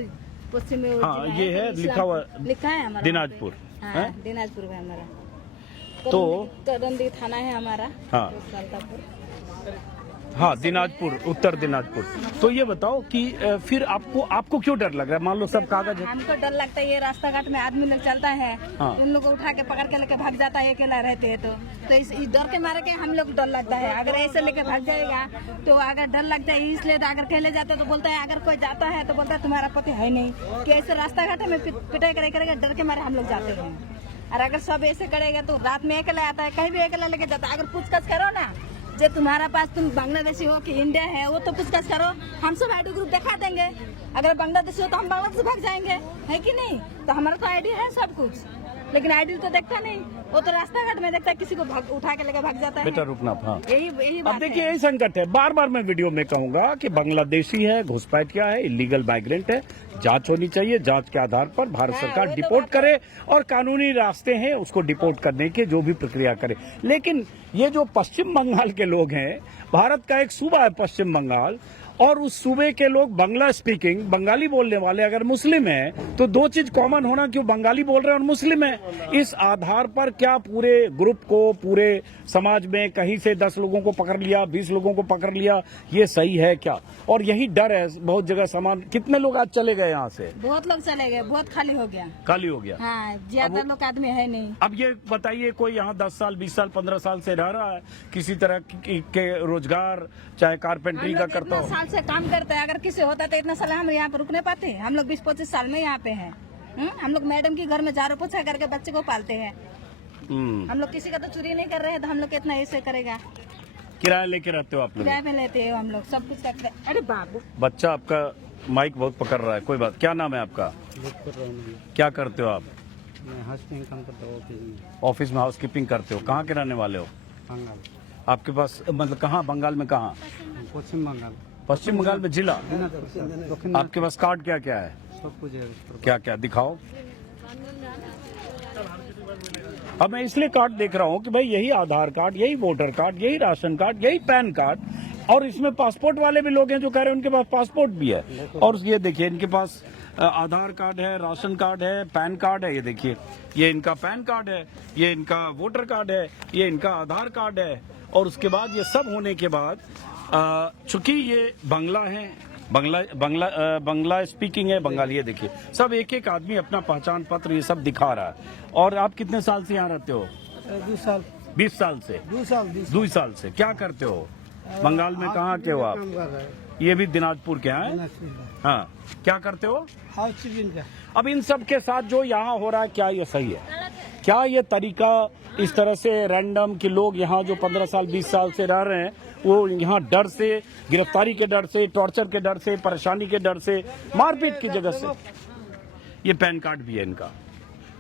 पश्चिम में वो हाँ, जिला ये है, तो लिखा हुआ लिखा है हमारा। दिनाजपुर। हाँ, हैं? दिनाजपुर है हमारा। तो करंदी थाना है हमारा हाँ सालतापुर। हाँ दिनाजपुर, उत्तर दिनाजपुर। तो ये बताओ कि फिर आपको क्यों डर लग रहा है? मान लो सब कागज है। हमको डर लगता है, ये रास्ता घाट में आदमी लोग चलता है, हाँ। उन लोग को उठा के पकड़ के लेके भाग जाता है, अकेला रहते हैं तो इस डर के मारे के हम लोग डर लगता है। अगर ऐसे लेके भाग जाएगा तो अगर डर लगता है, इसलिए तो अगर कहले जाते तो बोलता है, अगर कोई जाता है तो बोलता है तुम्हारा पति है नहीं, कि ऐसे रास्ता घाट में पिटाई करेगा, डर के मारे हम लोग जाते हैं। और अगर सब ऐसे करेगा तो रात में अकेला आता है, कहीं भी अकेला लेके जाता है। अगर पूछताछ करो ना, जो तुम्हारा पास तुम बांग्लादेशी हो कि इंडिया है, वो तो पूछताछ करो, हम सब आईडी ग्रुप दिखा देंगे। अगर बांग्लादेशी हो तो हम बांग्लादेश भाग जाएंगे, है कि नहीं? तो हमारा तो आईडी है सब कुछ, लेकिन आईडी तो देखता नहीं, वो तो रास्ता घाट में देखता है, किसी को उठा के लेकर भाग जाता है। बेटा रुकना। हाँ यही अब बात देखिए है। यही संकट है। बार बार मैं वीडियो में कहूंगा कि बांग्लादेशी है, घुसपैठिया है, इलीगल माइग्रेंट है, जांच होनी चाहिए। जांच के आधार पर भारत सरकार वो तो डिपोर्ट बात है। करे और कानूनी रास्ते हैं उसको डिपोर्ट करने के जो भी प्रक्रिया करे। लेकिन ये जो पश्चिम बंगाल के लोग हैं, भारत का एक सूबा है पश्चिम बंगाल, और उस सूबे के लोग बांग्ला स्पीकिंग, बंगाली बोलने वाले अगर मुस्लिम हैं तो दो चीज कॉमन होना, क्यों बंगाली बोल रहे हैं और मुस्लिम है। इस आधार पर क्या पूरे ग्रुप को, पूरे समाज में कहीं से 10 लोगों को पकड़ लिया, 20 लोगों को पकड़ लिया, ये सही है क्या? और यही डर है बहुत जगह। सामान कितने लोग आज चले गए यहाँ से? बहुत लोग चले गए, बहुत खाली हो गया, खाली हो गया। हाँ, ज्यादा लोग आदमी है नहीं। अब ये बताइए, कोई यहाँ 10 साल, 20 साल, 15 साल से रह रहा है, किसी तरह के रोजगार, चाहे कारपेंटरी का करता हो, साल से काम करते हैं। अगर किसी होता तो इतना साल हम यहाँ पे रुकने पाते? हम लोग 20-25 साल में यहाँ पे हैं। हम लोग मैडम के घर में झाड़ू पोछा करके बच्चे को पालते हैं। हम लोग किसी का तो चोरी नहीं कर रहे हैं, तो हम लोग कितना ऐसे करेगा? किराया लेके रहते हो आप लोग? किराए पे लेते हैं हम लोग, सब कुछ करते हैं। अरे बाबू, बच्चा आपका माइक बहुत पकड़ रहा है, कोई बात। क्या नाम है आपका? क्या करते हो आप? मैं हाउसकीपिंग काम करता हूँ। ऑफिस में हाउसकीपिंग करते हो। कहाँ के रहने वाले हो? आपके पास मतलब कहाँ बंगाल में? कहाँ? पश्चिम बंगाल। पश्चिम बंगाल में जिला? आपके पास कार्ड क्या क्या है? सब कुछ है। क्या क्या दिखाओ। अब मैं इसलिए कार्ड देख रहा हूँ कि भाई यही आधार कार्ड, यही वोटर कार्ड, यही राशन कार्ड, यही पैन कार्ड, और इसमें पासपोर्ट वाले भी लोग हैं जो कह रहे हैं उनके पास पासपोर्ट भी है। और ये देखिए इनके पास आधार कार्ड है, राशन कार्ड है, पैन कार्ड है। ये देखिए, ये इनका पैन कार्ड है, ये इनका वोटर कार्ड है, ये इनका आधार कार्ड है। और उसके बाद ये सब होने के बाद चूंकि ये बांग्ला है, बांग्ला स्पीकिंग है, बंगाली है, देखिए सब एक एक आदमी अपना पहचान पत्र ये सब दिखा रहा है। और आप कितने साल से यहाँ रहते हो? 20 साल। 20 साल से? 2 साल से। क्या करते हो बंगाल में? कहाँ के हो आप? ये भी दिनाजपुर के हैं? हाँ, क्या करते हो? हाउसकीपिंग का। अब इन सब के साथ जो यहाँ हो रहा है, क्या ये सही है? क्या ये तरीका इस तरह से रैंडम कि लोग यहाँ जो 15 साल 20 साल से रह रहे हैं, वो यहाँ डर से, गिरफ्तारी के डर से, टॉर्चर के डर से, परेशानी के डर से, मारपीट की जगह से? ये पैन कार्ड भी है इनका।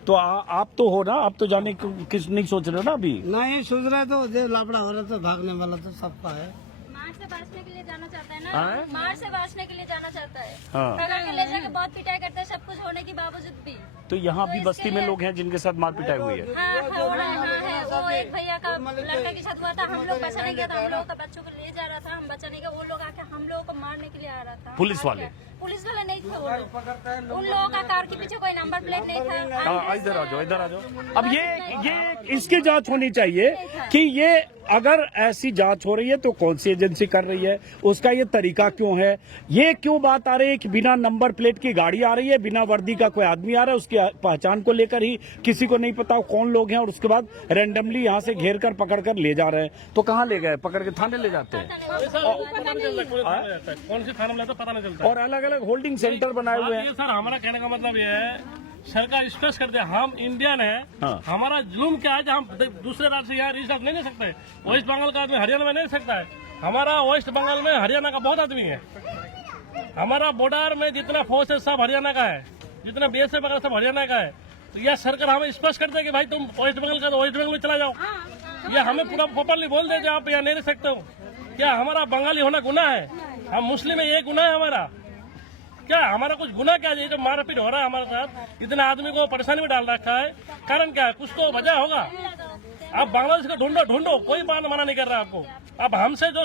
तो आप तो हो ना, आप तो जाने किस नहीं सोच रहे ना अभी? नहीं सोच रहे तो जो लापड़ा हो रहा तो भागने वाला तो सबका है। मार से बचने के लिए जाना चाहता है हाँ? ना, मार से बचने के लिए जाना चाहता है। हाँ। पकड़ के ले जाके बहुत पिटाई करते हैं, सब कुछ होने के बावजूद भी। तो यहाँ भी बस्ती में लोग हैं जिनके साथ मार पिटाई हुई है? हाँ, हो रहा है। वो एक भैया का लड़का के साथ हुआ था, हम लोग बचाने गया था, हम लोगों का बच्चों को ले जा रहा था, हम बचाने गए, वो लोग आके हम लोगों को मारने के लिए आ रहा था। पुलिस वाले? पुलिस वाले नहीं थे वो लोग, उन लोगों का कार के पीछे कोई नंबर प्लेट नहीं था। हाँ, इधर आ जाओ, इधर आ जाओ। अब ये इसकी जांच होनी चाहिए कि ये अगर ऐसी जांच हो रही है तो कौन सी एजेंसी कर रही है, उसका ये तरीका क्यों है, ये क्यों बात आ रही है कि बिना नंबर प्लेट की गाड़ी आ रही है, बिना वर्दी का कोई आदमी आ रहा है, उसकी पहचान को लेकर ही किसी को नहीं पता कौन लोग हैं, और उसके बाद रैंडमली यहाँ से घेर कर पकड़ कर ले जा रहे हैं। तो कहाँ ले गए? पकड़ के थाने ले जाते हैं? पता नहीं चलता कौन सी थाना में लाता, पता नहीं चलता। और अलग अलग होल्डिंग सेंटर बनाए हुए हैं। ये सर हमारा कहने का मतलब ये है, सरकार स्ट्रेस करते हैं हम इंडियन है। हाँ। हमारा जुल्म क्या है, हम दूसरे राज्य से यहाँ रिजर्व नहीं ले सकते। वेस्ट बंगाल का आदमी हरियाणा में नहीं ले सकता है। हमारा वेस्ट बंगाल में हरियाणा का बहुत आदमी है। हमारा बॉर्डर में जितना फोर्स है सब हरियाणा का है, जितना BSF वगैरह सब हरियाणा का है। तो यह सरकार हमें स्पष्ट करते है कि भाई तुम वेस्ट बंगाल का तो वेस्ट बंगाल में चला जाओ। ये हमें पूरा प्रॉपरली बोल दे, आप यहाँ नहीं रह सकते हो। क्या हमारा बंगाली होना गुनाह है? हम मुस्लिम है, ये गुनाह है हमारा? क्या हमारा कुछ गुनाह क्या है? ये जो मारपीट हो रहा है हमारे साथ, इतने आदमी को परेशानी में डाल रखा है, कारण क्या है? कुछ तो वजह होगा। आप बांग्लादेश को ढूंढो, कोई बात मना नहीं कर रहा आपको। अब हमसे जो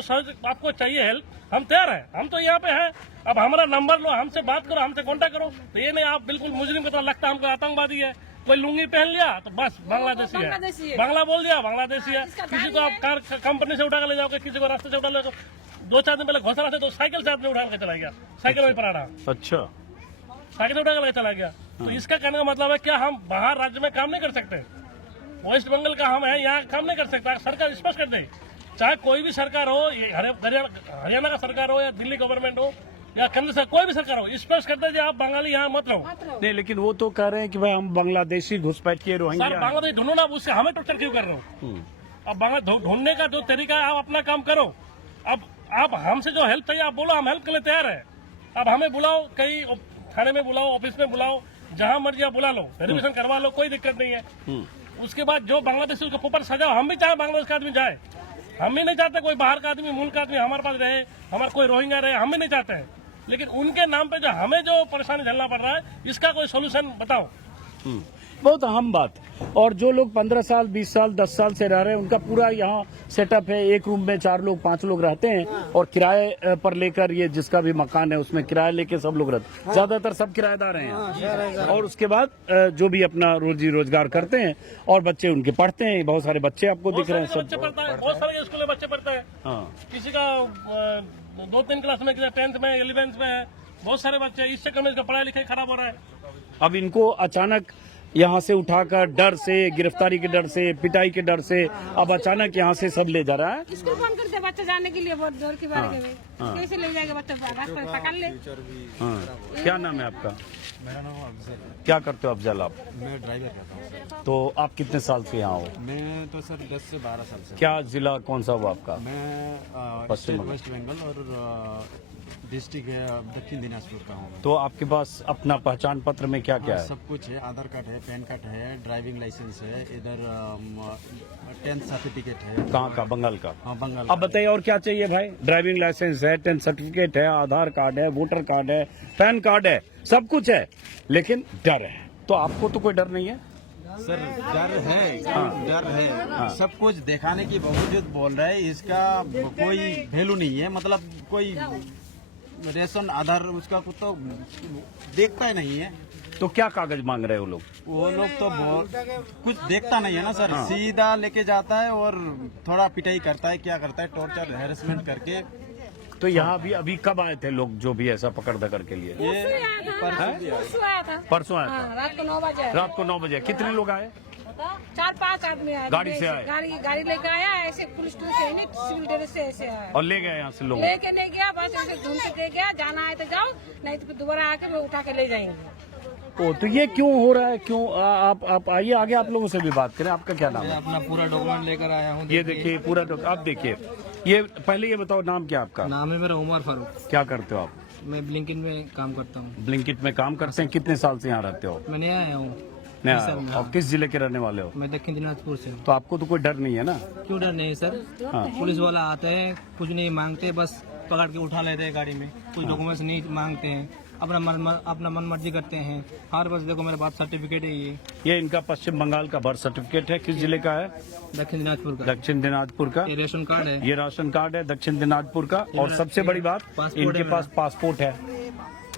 आपको चाहिए हेल्प, हम तैयार हैं, हम तो यहाँ पे हैं। अब हमारा नंबर लो, हमसे बात करो, हमसे कांटेक्ट करो। तो ये नहीं आप बिल्कुल मुजरिम की तरह लगता है हमको आतंकवादी है, कोई लुंगी पहन लिया तो बस बांग्लादेशी है, बांग्ला बोल दिया बांग्लादेशी है। किसी को आप कार कंपनी से उठा कर ले जाओगे, किसी को रास्ते से उठा ले जाओ। 2-4 दिन पहले घोषणा थे तो साइकिल से आदमी उठा के चला गया, साइकिल में पड़ा रहा, अच्छा, साइकिल उठा कर चला गया। तो इसका कहने का मतलब है क्या हम बाहर राज्य में काम नहीं कर सकते? वेस्ट बंगाल का हम है, यहाँ काम नहीं कर सकता। सरकार स्पष्ट कर दे, चाहे कोई भी सरकार हो, हरियाणा का सरकार हो या दिल्ली गवर्नमेंट हो या केंद्र सरकार, कोई भी सरकार हो, स्पष्ट कर दे आप बंगाली यहाँ मत रहो। नहीं, लेकिन वो तो कह रहे हैं कि भाई हम बांग्लादेशी घुसपैठ किए सर रोहिंग्या। बांग्लादेश ढूंढो ना, उससे हमें टोर्चर क्यों कर रहे हो? अब बांग्लादेश ढूंढने का जो तरीका है, आप अपना काम करो। अब आप हमसे जो हेल्प चाहिए आप बोलो, हम हेल्प के लिए तैयार है। अब हमें बुलाओ, कहीं थाने में बुलाओ, ऑफिस में बुलाओ, जहां मर्जी आप बुला लो, वेरिफिकेशन करवा लो, कोई दिक्कत नहीं है। उसके बाद जो बांग्लादेशी उसके ऊपर सजाओ। हम भी चाहे बांग्लादेश का आदमी जाए, हम भी नहीं चाहते कोई बाहर का आदमी, मुल्क का आदमी हमारे पास रहे, हमारा कोई रोहिंग्या रहे, हम भी नहीं चाहते हैं। लेकिन उनके नाम पे जो हमें जो परेशानी झेलना पड़ रहा है, इसका कोई सोल्यूशन बताओ। बहुत अहम बात। और जो लोग 15 साल, 20 साल, 10 साल से रह रहे हैं, उनका पूरा यहाँ सेटअप है। एक रूम में 4 लोग, 5 लोग रहते हैं और किराए पर लेकर, ये जिसका भी मकान है उसमें किराया लेके सब लोग रहते हैं। ज्यादातर सब किराएदार हैं यहाँ। और उसके बाद जो भी अपना रोजी रोजगार करते हैं और बच्चे उनके पढ़ते हैं। बहुत सारे बच्चे आपको दिख रहे हैं सब। बच्चे पढ़ता है, बहुत सारे स्कूल में बच्चे पढ़ते हैं। किसी का 2-3 क्लास में, 10th में, 11th में है, बहुत सारे बच्चे। इससे कम इसका पढ़ाई लिखाई खराब हो रहा है। अब इनको अचानक यहाँ से उठाकर डर से, गिरफ्तारी के डर से, पिटाई के डर से, अब अचानक यहाँ से सब ले जा रहा है। स्कूल फोन करते बच्चे जाने के लिए बहुत जोर की बात है। कैसे ले जाएगा बच्चा? रास्ते पकड़ ले। क्या नाम है आपका? मेरा नाम अफजल है। क्या करते हो अफजल आप? मैं ड्राइवर रहता हूँ। तो आप कितने साल से यहाँ हो? मैं तो सर 10 से 12 साल से। क्या जिला कौन सा हुआ आपका? मैं पश्चिम स्टेट वेस्ट बंगाल और डिस्ट्रिक्ट दक्षिण दिनाजपुर का हूँ। तो आपके पास अपना पहचान पत्र में क्या क्या है? सब कुछ है, आधार कार्ड है, पैन कार्ड है, ड्राइविंग लाइसेंस है, इधर 10th सर्टिफिकेट है। कहाँ का? बंगाल का? हाँ, बंगाल। अब बताइए और क्या चाहिए भाई? ड्राइविंग लाइसेंस है, 10th सर्टिफिकेट है, आधार कार्ड है, वोटर कार्ड है, पैन कार्ड है, सब कुछ है, लेकिन डर है। तो आपको तो कोई डर नहीं है? सर डर है, डर है। सब कुछ दिखाने के बावजूद बोल रहे हैं, इसका कोई वैल्यू नहीं है। मतलब कोई रेशन, आधार उसका कुछ तो देखता ही नहीं है। तो क्या कागज मांग रहे हो लोग? वो लोग तो कुछ देखता नहीं है ना सर। सीधा लेके जाता है और थोड़ा पिटाई करता है, क्या करता है, टॉर्चर, हैरेसमेंट करके। तो यहाँ भी अभी कब आए थे लोग जो भी ऐसा पकड़ दकड़ के लिए? परसों आया था। रात को 9 बजे। रात को 9 बजे। कितने लोग आए? 4-5 आदमी आए। गाड़ी से आए? गाड़ी लेके आया, ऐसे पुलिस से नहीं, सिविल ड्रेस से ऐसे आया और ले गए यहाँ से लोग? लेके नहीं गया, बस ऐसे घूम के दे गया। जाना है तो जाओ, नहीं तो दोबारा आके मैं उठा के ले जाएंगे। ओ, तो ये क्यों हो रहा है? क्यों? आप आइए आगे, आप लोगों से भी बात करें। आपका क्या नाम है? अपना पूरा डॉक्यूमेंट लेकर आया हूँ। ये देखिए पूरा आप देखिए। ये पहले ये बताओ, नाम क्या आपका? नाम है मेरा उमर फारूक। क्या करते हो आप? मैं ब्लिंकिट में काम करता हूँ। ब्लिंकिट में काम करते हैं। कितने साल से यहाँ रहते हो? मैं नया आया हूँ। नया। और किस जिले के रहने वाले हो? मैं दक्षिण दिनाजपुर से हूँ। तो आपको तो कोई डर नहीं है ना? क्यों डर नहीं सर? पुलिस वाला आते हैं, कुछ नहीं मांगते, बस पकड़ के उठा लेते हैं गाड़ी में। कुछ डॉक्यूमेंट्स नहीं मांगते हैं, अपना मन मर्जी करते हैं। हर बस देखो मेरे बर्थ सर्टिफिकेट है ये इनका पश्चिम बंगाल का बर्थ सर्टिफिकेट है। किस जिले का है? दक्षिण दिनाजपुर का। दक्षिण दिनाजपुर का। ये रेशन कार्ड है। ये राशन कार्ड है दक्षिण दिनाजपुर का। और सबसे बड़ी बात, इनके पास पासपोर्ट है।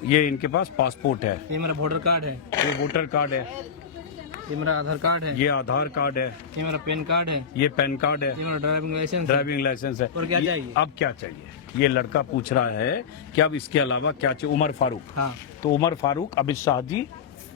ये इनके पास पासपोर्ट है। ये मेरा वोटर कार्ड है। ये वोटर कार्ड है। ये मेरा आधार कार्ड है। ये आधार कार्ड है। ये मेरा पैन कार्ड है। ये पैन कार्ड है। ये मेरा ड्राइविंग लाइसेंस है। है। और क्या चाहिए? अब क्या चाहिए? ये लड़का पूछ रहा है कि अब इसके अलावा क्या चाहिए? उमर फारूक। हाँ। तो उमर फारूक, अमित शाह जी,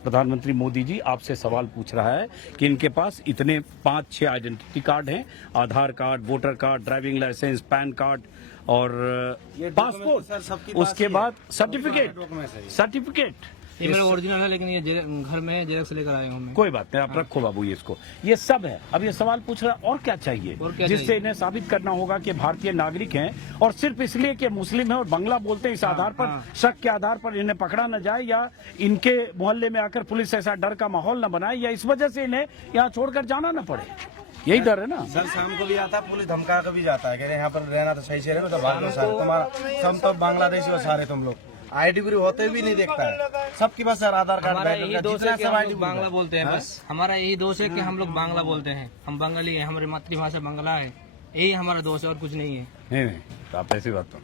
प्रधानमंत्री मोदी जी आपसे सवाल पूछ रहा है कि इनके पास इतने 5-6 आइडेंटिटी कार्ड हैं, Aadhaar card, voter card, driving licence, PAN card और पासपोर्ट, उसके बाद सर्टिफिकेट। ये मेरा ओरिजिनल है, लेकिन ये घर में जेरॉक्स लेकर आया हूँ मैं। कोई बात नहीं, आप रखो बाबू ये इसको। ये सब है। अब ये सवाल पूछ रहा है और क्या चाहिए? जिससे इन्हें साबित करना होगा कि भारतीय नागरिक हैं और सिर्फ इसलिए कि मुस्लिम है और बांग्ला बोलते हैं, इस आधार पर, शक के आधार पर इन्हें पकड़ा न जाए, या इनके मोहल्ले में आकर पुलिस ऐसा डर का माहौल न बनाए, या इस वजह से इन्हें यहाँ छोड़कर जाना न पड़े। यही डर है ना सर। शाम को भी आता है पुलिस, धमका कर भी जाता है, कह रहे यहाँ पर रहना तो सही से रहे, तो भाग लो सारे, तुम्हारा सब तो बांग्लादेशी हो सारे तुम लोग। आईडी प्रूफ होते भी नहीं देखता है सबके पास सर, आधार कार्ड। हमारा यही दोष है कि हम लोग बांग्ला बोलते हैं। बस हमारा यही दोष है कि हम लोग बांग्ला बोलते हैं। हम बंगाली हैं, हमारी मातृभाषा बांग्ला है। यही हमारा दोष है और कुछ नहीं है। नहीं, तो आप ऐसी बात तो।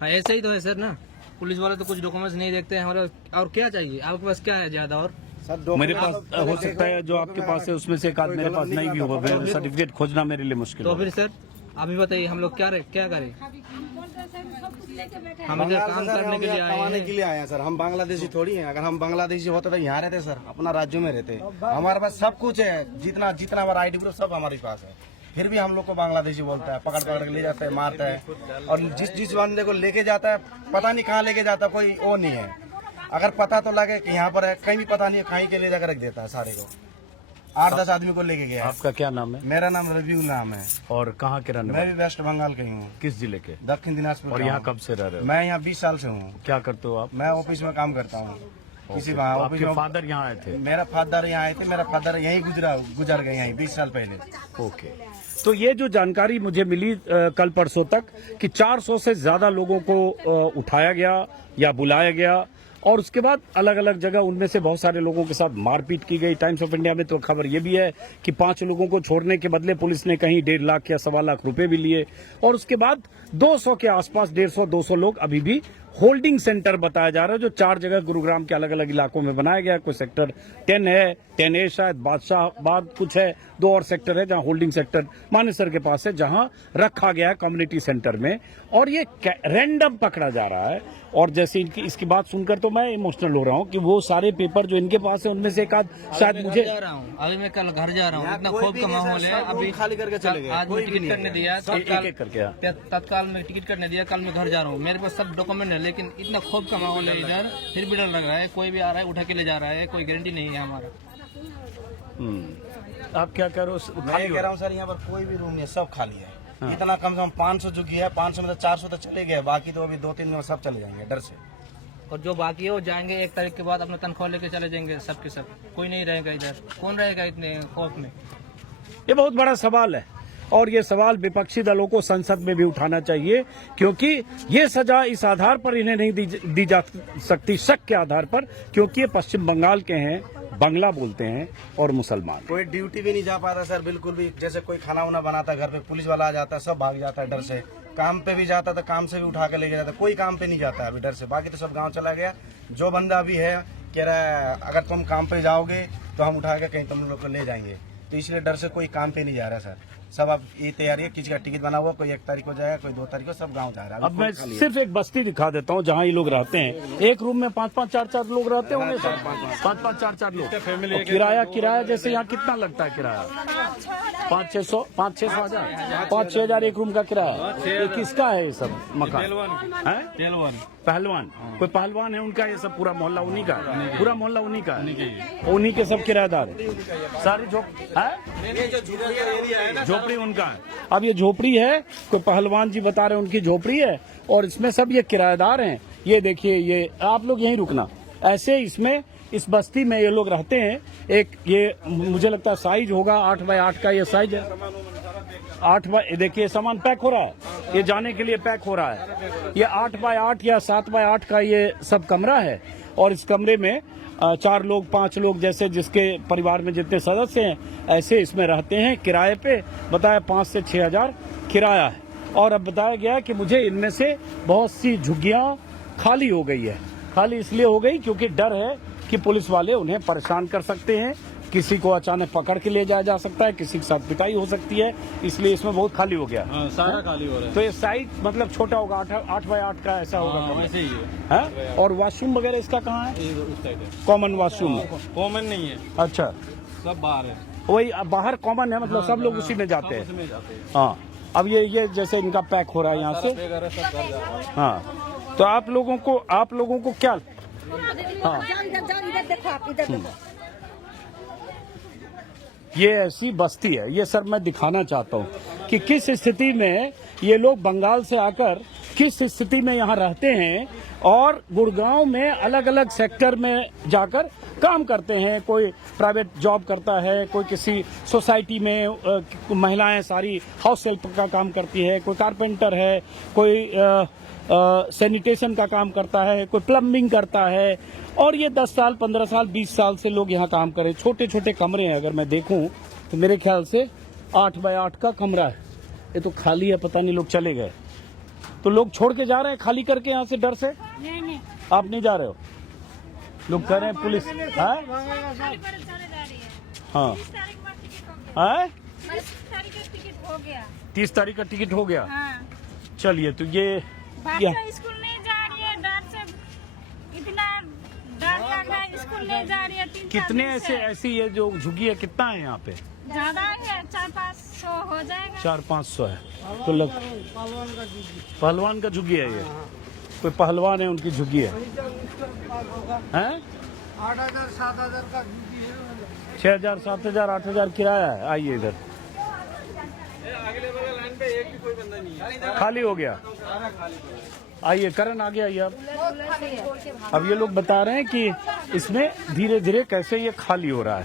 हाँ, ऐसे ही तो है सर ना। पुलिस वाले तो कुछ डॉक्यूमेंट्स नहीं देखते हैं हमारे। और क्या चाहिए आपके पास? क्या है ज्यादा? और मेरे पास हो सकता है जो आपके पास है उसमें से एक आध मेरे पास नहीं भी होगा, सर्टिफिकेट खोजना मेरे लिए मुश्किल तो होगा। फिर सर अभी बताइए हम लोग क्या करें? हम इधर काम करने के लिए कमाने के लिए आए हैं सर। हम बांग्लादेशी थोड़ी हैं। अगर हम बांग्लादेशी होते तो यहाँ रहते सर, अपना राज्य में रहते। हमारे पास सब कुछ है, जितना हमारा आईडी प्रूफ सब हमारे पास है, फिर भी हम लोग को बांग्लादेशी बोलता है, पकड़ के ले जाता है, मारता है। और जिस बंदे को लेके जाता है पता नहीं कहाँ लेके जाता, कोई वो नहीं है। अगर पता तो लगे कि यहाँ पर है, कहीं भी पता नहीं है, कहीं के ले जाकर रख देता है सारे को। 8-10 आदमी को लेके गया। आपका क्या नाम है? मेरा नाम रबिउल नाम है। और कहाँ के रहने मैं वाले? भी वेस्ट बंगाल के ही हूँ। किस जिले के? दक्षिण दिनाजपुर। और यहाँ कब से रह रहे हो? मैं यहाँ 20 साल से हूँ। क्या करते हो आप? मैं ऑफिस में काम करता हूँ। किसी तो ऑफिस आपके में। फादर यहाँ आए थे? मेरा फादर यहाँ आए थे। मेरा फादर यहीं गुजर गए यहीं 20 साल पहले। ओके। तो ये जो जानकारी मुझे मिली कल परसों तक कि 400 से ज्यादा लोगों को उठाया गया या बुलाया गया और उसके बाद अलग अलग जगह उनमें से बहुत सारे लोगों के साथ मारपीट की गई। टाइम्स ऑफ इंडिया में तो खबर ये भी है कि 5 लोगों को छोड़ने के बदले पुलिस ने कहीं 1.5 लाख या 1.25 लाख रुपए भी लिए और उसके बाद 200 के आसपास 150-200 लोग अभी भी होल्डिंग सेंटर बताया जा रहा है जो 4 जगह गुरुग्राम के अलग अलग इलाकों में बनाया गया। कोई सेक्टर 10 है, 10A शायद, बादशाहबाद कुछ है, 2 और सेक्टर है जहां होल्डिंग सेक्टर मानेसर के पास है, जहां रखा गया है कम्युनिटी सेंटर में। और ये रैंडम पकड़ा जा रहा है। और जैसे इसकी बात सुनकर तो मैं इमोशनल हो रहा हूँ कि वो सारे पेपर जो इनके पास है उनमें से एक आध शायद मुझे अभी मैं कल घर जा रहा हूँ। इतना खूब का माहौल है। अभी खाली करके चले गए। आज टिकट करने दिया, एक करके तत्काल में टिकट करने दिया। कल मैं घर जा रहा हूँ, मेरे पास सब डॉक्यूमेंट है, लेकिन इतना खूब का माहौल है इधर, फिर भी डर लग रहा है। कोई भी आ रहा है उठा के ले जा रहा है, कोई गारंटी नहीं है हमारा। आप क्या कह रहे हो? मैं कह रहा हूँ सर यहाँ पर कोई भी रूम नहीं है, सब खाली है। इतना कम से कम 500 जो की है, 500 में तो 400 तो चले गए, बाकी तो अभी 2-3 में सब चले जाएंगे डर से। और जो बाकी है वो जाएंगे 1 तारीख के बाद अपना तनख्वाह लेके चले जाएंगे सब के सब। कोई नहीं रहेगा इधर। कौन रहेगा इतने खौफ में? ये बहुत बड़ा सवाल है और ये सवाल विपक्षी दलों को संसद में भी उठाना चाहिए क्योंकि ये सजा इस आधार पर इन्हें नहीं दी जा सकती, शक के आधार पर, क्योंकि ये पश्चिम बंगाल के हैं, बंगला बोलते हैं और मुसलमान। कोई ड्यूटी भी नहीं जा पाता सर बिल्कुल भी। जैसे कोई खाना वाना बनाता है घर पे, पुलिस वाला आ जाता है, सब भाग जाता है डर से। काम पे भी जाता तो काम से भी उठा के लेके जाता, कोई काम पे नहीं जाता है अभी डर से। बाकी तो सब गाँव चला गया। जो बंदा अभी है कह रहा है अगर तुम काम पे जाओगे तो हम उठा के कहीं तुम लोग को ले जाएंगे, तो इसलिए डर से कोई काम पे नहीं जा रहा सर। सब अब ये तैयारी है, किसी का टिकट बना हुआ, कोई 1 तारीख को जाएगा, कोई 2 तारीख को, सब गांव जा रहा है। अब मैं सिर्फ एक बस्ती दिखा देता हूँ जहाँ ये लोग रहते हैं। एक रूम में 5-5, 4-4 लोग रहते होंगे सर। 5-5, 4-4 लोग। और किराया जैसे यहाँ कितना लगता है किराया? 5-6 हजार 5-6 हजार एक रूम का किराया। ये किसका है ये सब मकान? पहलवान। कोई पहलवान है उनका? ये सब पूरा मोहल्ला उन्हीं का है? पूरा मोहल्ला उन्हीं का है? उन्हीं के सब किराएदार है सारी। झोपड़ी उनका है। अब ये झोपड़ी है तो पहलवान जी बता रहे हैं उनकी झोपड़ी है और इसमें सब ये किराएदार हैं। ये देखिए, ये आप लोग यहीं रुकना। ऐसे इसमें इस बस्ती में ये लोग रहते हैं। एक ये मुझे लगता है साइज होगा 8x8 का, ये साइज है 8x। देखिए सामान पैक हो रहा है, ये जाने के लिए पैक हो रहा है। ये 8x8 या 7x8 का ये सब कमरा है और इस कमरे में 4 लोग 5 लोग जैसे जिसके परिवार में जितने सदस्य हैं ऐसे इसमें रहते हैं। किराए पे बताया 5 से 6 हजार किराया है। और अब बताया गया कि मुझे इनमें से बहुत सी झुग्गियां खाली हो गई है। खाली इसलिए हो गई क्योंकि डर है कि पुलिस वाले उन्हें परेशान कर सकते हैं, किसी को अचानक पकड़ के ले जाया जा सकता है, किसी के साथ पिटाई हो सकती है, इसलिए इसमें बहुत खाली हो गया। सारा खाली हो रहा है। तो ये साइज मतलब छोटा होगा, 8x8 का ऐसा होगा वैसे ही है। और वॉशरूम वगैरह इसका कहाँ है? Common washroom? कॉमन नहीं है। अच्छा, सब बाहर है। वही बाहर कॉमन है, मतलब सब लोग उसी में जाते हैं। हाँ, अब ये जैसे इनका पैक हो रहा है यहाँ से। हाँ, तो आप लोगों को क्या? हाँ, इधर देखो, आप इधर देखो। ये ऐसी बस्ती है। ये सर मैं दिखाना चाहता हूँ कि किस स्थिति में ये लोग बंगाल से आकर किस स्थिति में यहाँ रहते हैं और गुड़गांव में अलग अलग सेक्टर में जाकर काम करते हैं। कोई प्राइवेट जॉब करता है, कोई किसी सोसाइटी में महिलाएं सारी हाउस हेल्प का काम करती है, कोई कारपेंटर है, कोई सैनिटेशन का काम करता है, कोई प्लम्बिंग करता है। और ये 10 साल 15 साल 20 साल से लोग यहाँ काम करें। छोटे छोटे कमरे हैं, अगर मैं देखूं तो मेरे ख्याल से 8x8 का कमरा है। ये तो खाली है, पता नहीं लोग चले गए। तो लोग छोड़ के जा रहे हैं खाली करके यहाँ से डर से? नहीं, आप नहीं जा रहे हो? लोग कह रहे हैं पुलिस हाँ हाँ हाँ 30 तारीख का टिकट हो गया। चलिए तो ये स्कूल नहीं जा रही है, डर से इतना डर लग रहा है, स्कूल नहीं जा रही है। कितने ऐसी ये जो झुग्गी है कितना है यहाँ पे? ज्यादा है, 400-500 हो जाएगा। 400-500 है तो लग पहलवान का झुग्गी है ये, कोई पहलवान है उनकी झुग्गी है। 8,000 7,000 का 6,000 7,000 8,000 किराया है। आइए इधर, खाली हो गया। आइए करण आगे आइए आप। अब ये लोग बता रहे हैं कि इसमें धीरे धीरे कैसे ये खाली हो रहा है।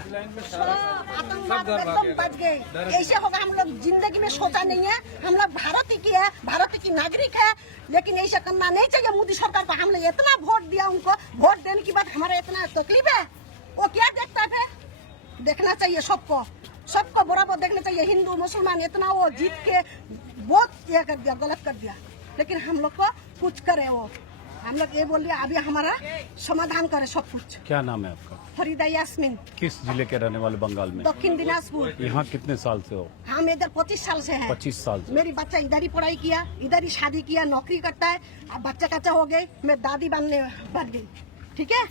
आतंकवाद एकदम बच गए। ऐसे होगा हम लोग जिंदगी में सोचा नहीं है। हम लोग भारत की है, भारत की नागरिक है, लेकिन ऐसा करना नहीं चाहिए मोदी सरकार को। हमने इतना वोट दिया उनको, वोट देने के बाद हमारा इतना तकलीफ है। वो क्या देखता है? देखना चाहिए सबको, सबको बराबर देखना चाहिए। हिंदू मुसलमान इतना वो जीत के बहुत ये कर दिया, गलत कर दिया। लेकिन हम लोग को कुछ करे वो, हम लोग ये बोल दिया अभी हमारा समाधान करे सब कुछ। क्या नाम है आपका? फरीदा यास्मीन। किस जिले के रहने वाले? बंगाल में। दक्षिण दिनाजपुर। यहाँ कितने साल से हो? हम इधर 25 साल से हैं। 25 साल से। मेरी बच्चा इधर ही पढ़ाई किया, इधर ही शादी किया, नौकरी करता है। अब बच्चा कच्चा हो गए, मैं दादी बनने बढ़ गई। ठीक है,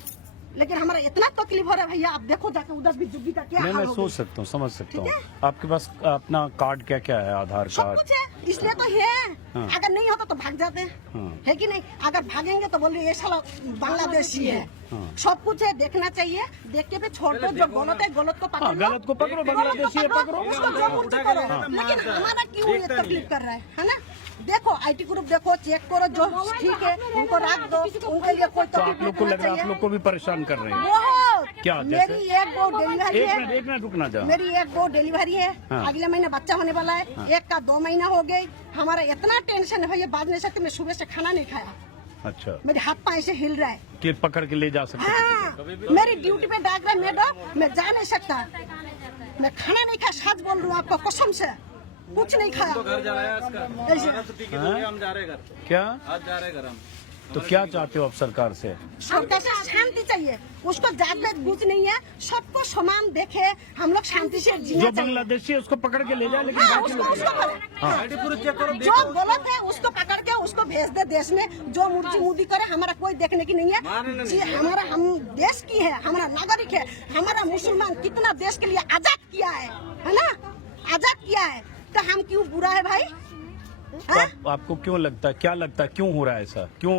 लेकिन हमारा इतना तकलीफ हो रहा है भैया। आप देखो जाके उधर भी झुग्गी का क्या हाल मैं हो सोच गई। सकता हूँ, समझ सकता हूँ। ठीक आपके पास अपना कार्ड क्या क्या है? आधार सब कार्ड? कुछ है, इसलिए तो है। हाँ। अगर नहीं होता तो भाग जाते हैं, हाँ। है कि नहीं? अगर भागेंगे तो बोल रहे ये साला बांग्लादेशी है। हाँ। सब कुछ है, देखना चाहिए। देख के भी छोड़ दो, जो गलत है गलत को पकड़ो। गलत को पकड़ो, बांग्लादेशी है पकड़ो। उसको जो कुछ करो। लेकिन हमारा क्यों ये तकलीफ कर रहा है ना? देखो आईटी ग्रुप देखो, चेक करो, जो ठीक है उनको रख दो, उनके लिए कोई तो तकलीफ आप लोग को लग रहा है आप लोग को भी परेशान कर रहे हैं बहुत। क्या? जैसे मेरी एक वो डिलीवरी है, एक मिनट रुकना जा। मेरी एक वो डिलीवरी है। हाँ। अगले महीने बच्चा होने वाला है। एक का 2 महीना हो गई। हमारा इतना टेंशन है भैया, बाद नहीं सकते। मैं सुबह से खाना नहीं खाया, अच्छा, मेरे हाथ पाँव ऐसे हिल रहा है। कि पकड़ के ले जा सकते हैं? हाँ, मेरी ड्यूटी पे डाक रहा है मैडम, मैं जा नहीं सकता। मैं खाना नहीं खाया, सच बोल रहा हूँ आपको कसम से, कुछ नहीं खाया। हम जा रहे घर। क्या आज जा रहे घर हम। तो क्या चाहते हो आप सरकार से? सबको शांति चाहिए, उसको जात पात कुछ नहीं है, सबको समान देखे। हम लोग शांति से जीना जो चाहिए। बांग्लादेशी है उसको पकड़ के ले जाए, लेकिन हाँ, बाकी उसको लोग करे। जो गलत है उसको पकड़ के उसको भेज दे देश में। जो मुर्जी मुदी करे, हमारा कोई देखने की नहीं है जी। हमारा हम देश की है, हमारा नागरिक है। हमारा मुसलमान कितना देश के लिए आजाद किया है ना? आजाद किया है, तो हम क्यों बुरा है भाई? तो आपको क्यों लगता है, क्या लगता है क्यों हो रहा है ऐसा? क्यों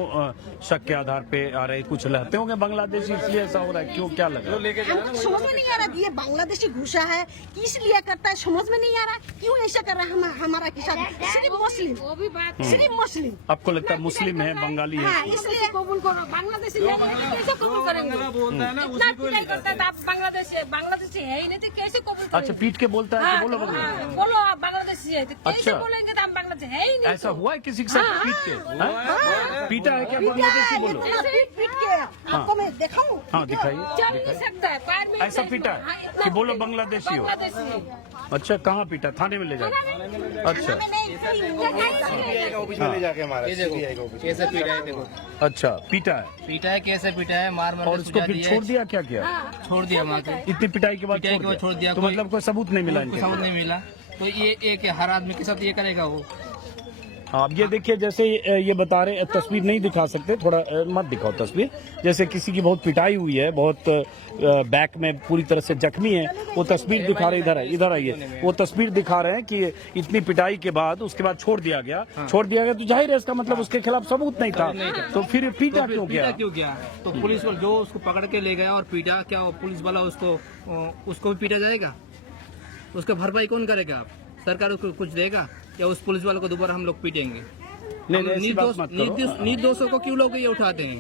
शक के आधार पे आ रहे? कुछ रहते होंगे बांग्लादेशी, इसलिए ऐसा हो रहा है? क्यों, क्या लग रहा है? हमको समझ में नहीं आ रहा कि ये बांग्लादेशी घुसा है, किस लिए करता है, समझ में नहीं आ रहा। क्यों ऐसा कर रहा है हमारा किसान? सिर्फ मुस्लिम, सिर्फ मुस्लिम। आपको लगता है मुस्लिम है, बंगाली है? हाँ, इसलिए कबूल करो। बांग्लादेशी कैसे कबूल करेंगे? बोलता है ना इतना पिटाई करता है तो आप बांग्लादेशी है ही नहीं तो कैसे कबूल अच्छा, पीट के बोलता है कि बोलो हाँ, बांग्लादेशी। बोलो आप बांग्लादेशी है तो कैसे अच्छा। बोलेंगे? तो हम बांग्लादेश है ही नहीं। ऐसा हुआ है किसी के साथ पीट के? हाँ? पीटा है क्या बांग्लादेशी? बोलो। पीट के आपको मैं दिखाऊं? हाँ दिखाइए, चल नहीं सकता है, पैर में ऐसा पीटा हाँ, है इतना कि बोलो बांग्लादेशी हो? बांग्लादेशी है। अच्छा, कहाँ पीटा? थाने में ले जाओ। अच्छा ऑफिस में ले जाके हमारा कैसे पीटा है देखो, अच्छा, पीटा है पीटा है कैसे पीटा है, मार मार और के उसको सुझा फिर दिया छोड़ दिया? क्या किया? छोड़ दिया मार के। इतनी पिटाई के बाद पिटाई के बाद छोड़ दिया। तो कोई- मतलब कोई सबूत नहीं मिला कोई इनके समझ खिलाफ? नहीं मिला, तो ये एक हर आदमी के साथ ये करेगा वो। हाँ, अब ये देखिए, जैसे ये बता रहे, तस्वीर नहीं दिखा सकते, थोड़ा मत दिखाओ तस्वीर। जैसे किसी की बहुत पिटाई हुई है, बहुत बैक में पूरी तरह से जख्मी है, वो तस्वीर दिखा रहे। इधर आइए, वो तस्वीर दिखा रहे हैं कि इतनी पिटाई के बाद उसके बाद छोड़ दिया गया। छोड़ दिया गया तो जाहिर है इसका मतलब उसके खिलाफ सबूत नहीं था, तो फिर पीटा क्यों पीटा गया? क्यों गया? तो पुलिस वाला जो उसको पकड़ के ले गया और पीटा, क्या वो पुलिस वाला उसको भी पीटा जाएगा? उसका भरपाई कौन करेगा? आप सरकार उसको कुछ देगा या उस पुलिस वाले को दोबारा हम लोग पीटेंगे? नहीं, ऐसी बात मत करो। निर्दोषों को क्यों लोग ये उठाते हैं?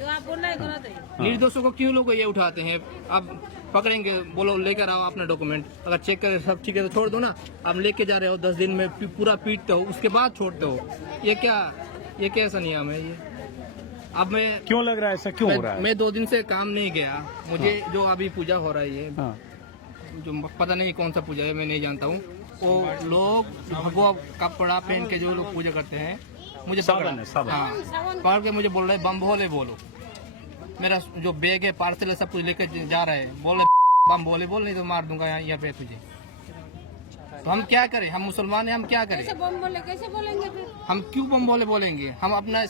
निर्दोषों को क्यों लोग ये उठाते हैं? आप पकड़ेंगे, बोलो लेकर आओ अपना डॉक्यूमेंट, अगर चेक करें सब ठीक है तो छोड़ दो ना। आप लेके जा रहे हो 10 दिन में पूरा पीटते हो, उसके बाद छोड़ते हो, ये कैसा नियम है ये? अब मैं क्यों लग रहा है ऐसा क्यों हो रहा है? मैं 2 दिन से काम नहीं गया। मुझे जो अभी पूजा हो रही है, हाँ, जो पता नहीं कौन सा पूजा है, मैं नहीं जानता हूँ। वो लोग भगवा कपड़ा पहन के जो लोग पूजा करते हैं, मुझे सावन है, सावन। हाँ, पकड़ के मुझे बोल रहे बम भोले बोलो। मेरा जो बैग है, पार्सल है, सब कुछ लेके जा रहे हैं। बोले बम बोल नहीं तो मार दूंगा यहाँ पे तुझे। तो हम क्या करें? हम मुसलमान हैं, हम क्या करें? कैसे बम बोले, कैसे बोलेंगे फिर? हम क्यों बम बोलेंगे? हम अपना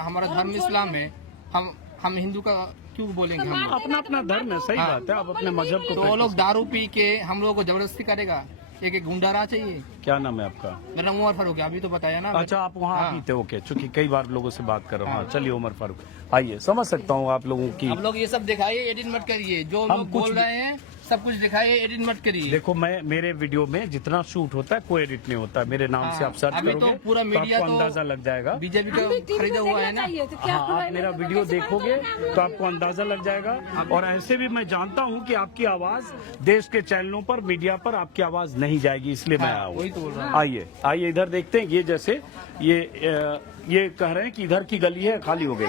हमारा धर्म इस्लाम है, हम हिंदू का क्यों बोलेंगे? हम अपना अपना धर्म है, सही बात है, आप अपने मजहब को। तो वो लोग दारू पी के हम लोगों को जबरदस्ती करेगा। एक गुंडा रहा चाहिए। क्या नाम है आपका? मेरा नाम उमर फारूक है, अभी तो बताया ना। अच्छा, आप वहाँ आप ही थे, ओके। चूंकि कई बार लोगों से बात कर रहा हूँ। हाँ, चलिए उमर फारूक, आइए, समझ सकता हूँ आप लोगों की। आप लोग ये सब दिखाइए, एडिट मत करिए। जो लोग बोल रहे हैं सब कुछ दिखाइए, एडिट मत करिए। देखो, मेरे वीडियो में जितना शूट होता है कोई एडिट नहीं होता है। मेरे नाम से आप सर्च अभी करोगे तो पूरा मीडिया आपको तो अंदाजा लग जाएगा। बीजेपी का खरीदा हुआ है ना। हाँ, आप मेरा वीडियो देखोगे तो आपको अंदाजा लग जाएगा। और ऐसे भी मैं जानता हूँ कि आपकी आवाज देश के चैनलों पर, मीडिया पर आपकी आवाज नहीं जाएगी, इसलिए मैं आया वही तो बोल रहा हूँ। आइए इधर देखते हैं। ये जैसे ये कह रहे हैं कि इधर की गली है खाली हो गई,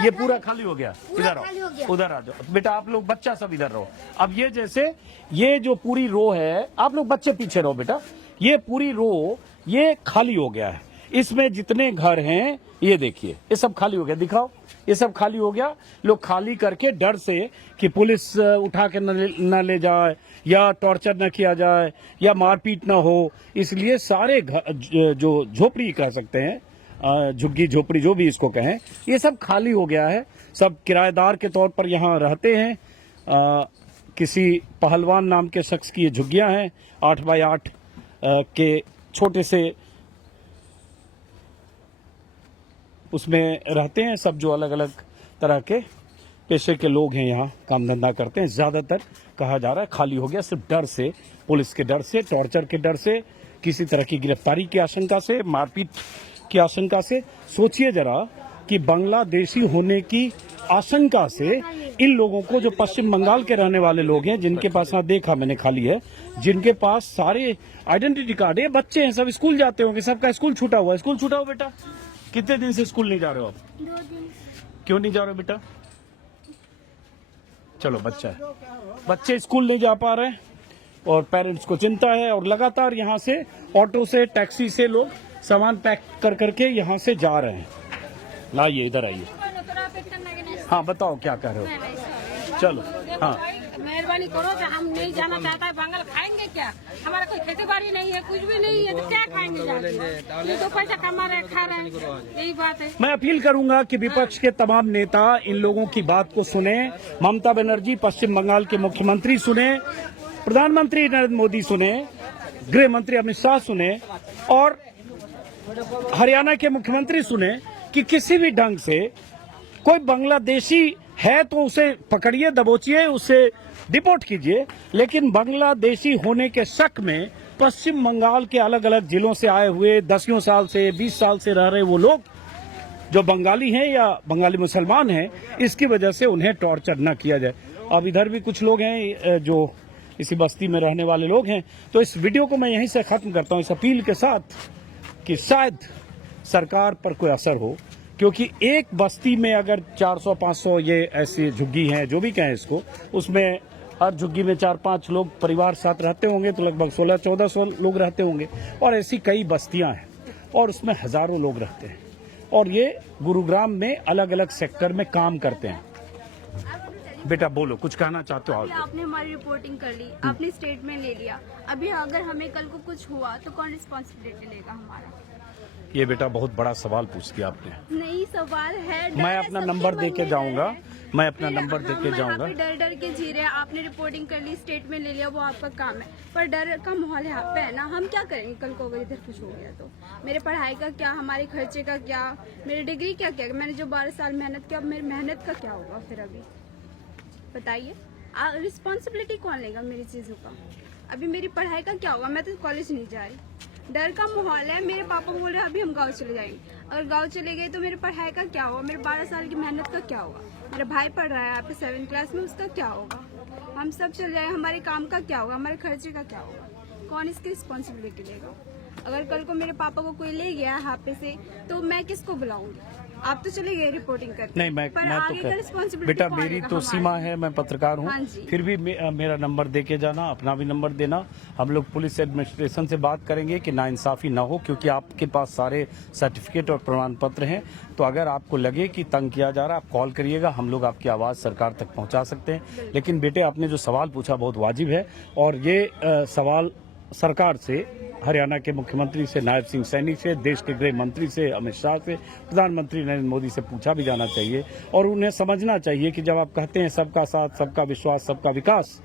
ये पूरा खाली हो गया। इधर आओ, उधर आ जाओ बेटा, आप लोग बच्चा सब इधर रहो। अब ये जैसे ये जो पूरी रो है, आप लोग बच्चे पीछे रहो बेटा, ये पूरी रो ये खाली हो गया है। इसमें जितने घर हैं ये देखिए, ये सब खाली हो गया। दिखाओ, ये सब खाली हो गया। लोग खाली करके डर से कि पुलिस उठा के न ले जाए, या टॉर्चर न किया जाए, या मारपीट न हो, इसलिए सारे घर जो झोपड़ी कह सकते हैं, झुग्गी झोपड़ी जो भी इसको कहें, ये सब खाली हो गया है। सब किराएदार के तौर पर यहाँ रहते हैं। किसी पहलवान नाम के शख्स की ये झुग्गियां हैं, 8 बाय 8 के छोटे से, उसमें रहते हैं सब जो अलग अलग तरह के पेशे के लोग हैं, यहाँ काम धंधा करते हैं। ज्यादातर कहा जा रहा है खाली हो गया, सिर्फ डर से, पुलिस के डर से, टॉर्चर के डर से, किसी तरह की गिरफ्तारी की आशंका से, मारपीट की आशंका से। सोचिए जरा कि बांग्लादेशी होने की आशंका से इन लोगों को, जो पश्चिम बंगाल के रहने वाले लोग हैं, जिनके पास, यहाँ देखा मैंने खाली है, जिनके पास सारे आइडेंटिटी कार्ड है, बच्चे हैं, सब स्कूल जाते होंगे, सबका स्कूल छूटा हुआ है। स्कूल छूटा हुआ बेटा? कितने दिन से स्कूल नहीं जा रहे हो आप? 2 दिन। क्यों नहीं जा रहे हो बेटा? चलो, बच्चा है, बच्चे स्कूल नहीं जा पा रहे हैं और पेरेंट्स को चिंता है, और लगातार यहाँ से ऑटो से, टैक्सी से लोग सामान पैक कर करके यहाँ से जा रहे हैं। लाइए, इधर आइए। हाँ, बताओ क्या कह रहे हो? चलो, हाँ, मेहरबानी करो, तो हम नहीं जाना चाहता है। बंगाल खाएंगे क्या? हमारा कोई खेती बाड़ी नहीं है, कुछ भी नहीं है, तो क्या खाएंगे जाके? ये तो पैसा कमा रहे, खा रहे हैं, यही बात है। मैं अपील करूंगा कि विपक्ष के तमाम नेता इन लोगों की बात को सुने। ममता बनर्जी पश्चिम बंगाल के मुख्यमंत्री सुने, प्रधानमंत्री नरेंद्र मोदी सुने, गृह मंत्री अमित शाह सुने, और हरियाणा के मुख्यमंत्री सुने कि किसी भी ढंग से कोई बांग्लादेशी है तो उसे पकड़िए, दबोचिए, उसे डिपोर्ट कीजिए। लेकिन बांग्लादेशी होने के शक में पश्चिम बंगाल के अलग अलग जिलों से आए हुए 10 साल से, 20 साल से रह रहे वो लोग जो बंगाली हैं या बंगाली मुसलमान हैं, इसकी वजह से उन्हें टॉर्चर न किया जाए। अब इधर भी कुछ लोग हैं जो इसी बस्ती में रहने वाले लोग हैं। तो इस वीडियो को मैं यहीं से खत्म करता हूं, इस अपील के साथ कि शायद सरकार पर कोई असर हो, क्योंकि एक बस्ती में अगर 400-500 ये ऐसी झुग्गी हैं, जो भी कहें इसको, उसमें हर झुग्गी में 4-5 लोग परिवार साथ रहते होंगे, तो लगभग 1600-1400 लोग रहते होंगे। और ऐसी कई बस्तियां हैं और उसमें हजारों लोग रहते हैं, और ये गुरुग्राम में अलग अलग सेक्टर में काम करते हैं। बेटा बोलो, कुछ कहना चाहते हो? आपने हमारी रिपोर्टिंग कर ली, आपने स्टेटमेंट ले लिया, अभी अगर हमें कल को कुछ हुआ तो कौन रिस्पॉन्सिबिलिटी लेगा हमारा? ये बेटा बहुत बड़ा सवाल पूछ दिया आपने। नहीं, सवाल है, मैं अपना नंबर दे के जाऊंगा, मैं अपना नंबर दे के जाऊंगा। डर डर के जी रहे हैं, आपने रिपोर्टिंग कर ली, स्टेटमेंट ले लिया, वो आपका काम है, पर डर का माहौल यहाँ पे है ना। हम क्या करेंगे कल को अगर इधर कुछ हो गया तो? मेरे पढ़ाई का क्या, हमारे खर्चे का क्या, मेरी डिग्री क्या क्या, मैंने जो 12 साल मेहनत किया, अब मेरी मेहनत का क्या होगा फिर? अभी बताइए, रिस्पॉन्सिबिलिटी कौन लेगा मेरी चीजों का? अभी मेरी पढ़ाई का क्या होगा? मैं तो कॉलेज नहीं जा रही, डर का माहौल है। मेरे पापा बोल रहे हैं अभी हम गांव चले जाएंगे, अगर गांव चले गए तो मेरी पढ़ाई का क्या होगा? मेरे 12 साल की मेहनत का क्या होगा? मेरा भाई पढ़ रहा है यहाँ पे 7th क्लास में, उसका क्या होगा? हम सब चले जाए, हमारे काम का क्या होगा? हमारे खर्चे का क्या होगा? कौन इसकी रिस्पॉन्सिबिलिटी लेगा? अगर कल को मेरे पापा को कोई ले गया यहाँ पे से, तो मैं किसको बुलाऊंगी? आप तो चले गए रिपोर्टिंग करके। नहीं, मैं पर तो आगे का कह responsibility बेटा कौन मेरी लेगा तो हमारी? सीमा है, मैं पत्रकार हूँ। हाँ जी। फिर भी मेरा नंबर दे के जाना, अपना भी नंबर देना। हम लोग पुलिस एडमिनिस्ट्रेशन से बात करेंगे कि नाइंसाफी ना हो, क्योंकि आपके पास सारे सर्टिफिकेट और प्रमाण पत्र हैं। तो अगर आपको लगे कि तंग किया जा रहा है, आप कॉल करिएगा, हम लोग आपकी आवाज़ सरकार तक पहुँचा सकते हैं। लेकिन बेटे, आपने जो सवाल पूछा बहुत वाजिब है, और ये सवाल सरकार से, हरियाणा के मुख्यमंत्री से, नायब सिंह सैनी से, देश के गृह मंत्री से, अमित शाह से, प्रधानमंत्री नरेंद्र मोदी से पूछा भी जाना चाहिए। और उन्हें समझना चाहिए कि जब आप कहते हैं सबका साथ, सबका विश्वास, सबका विकास,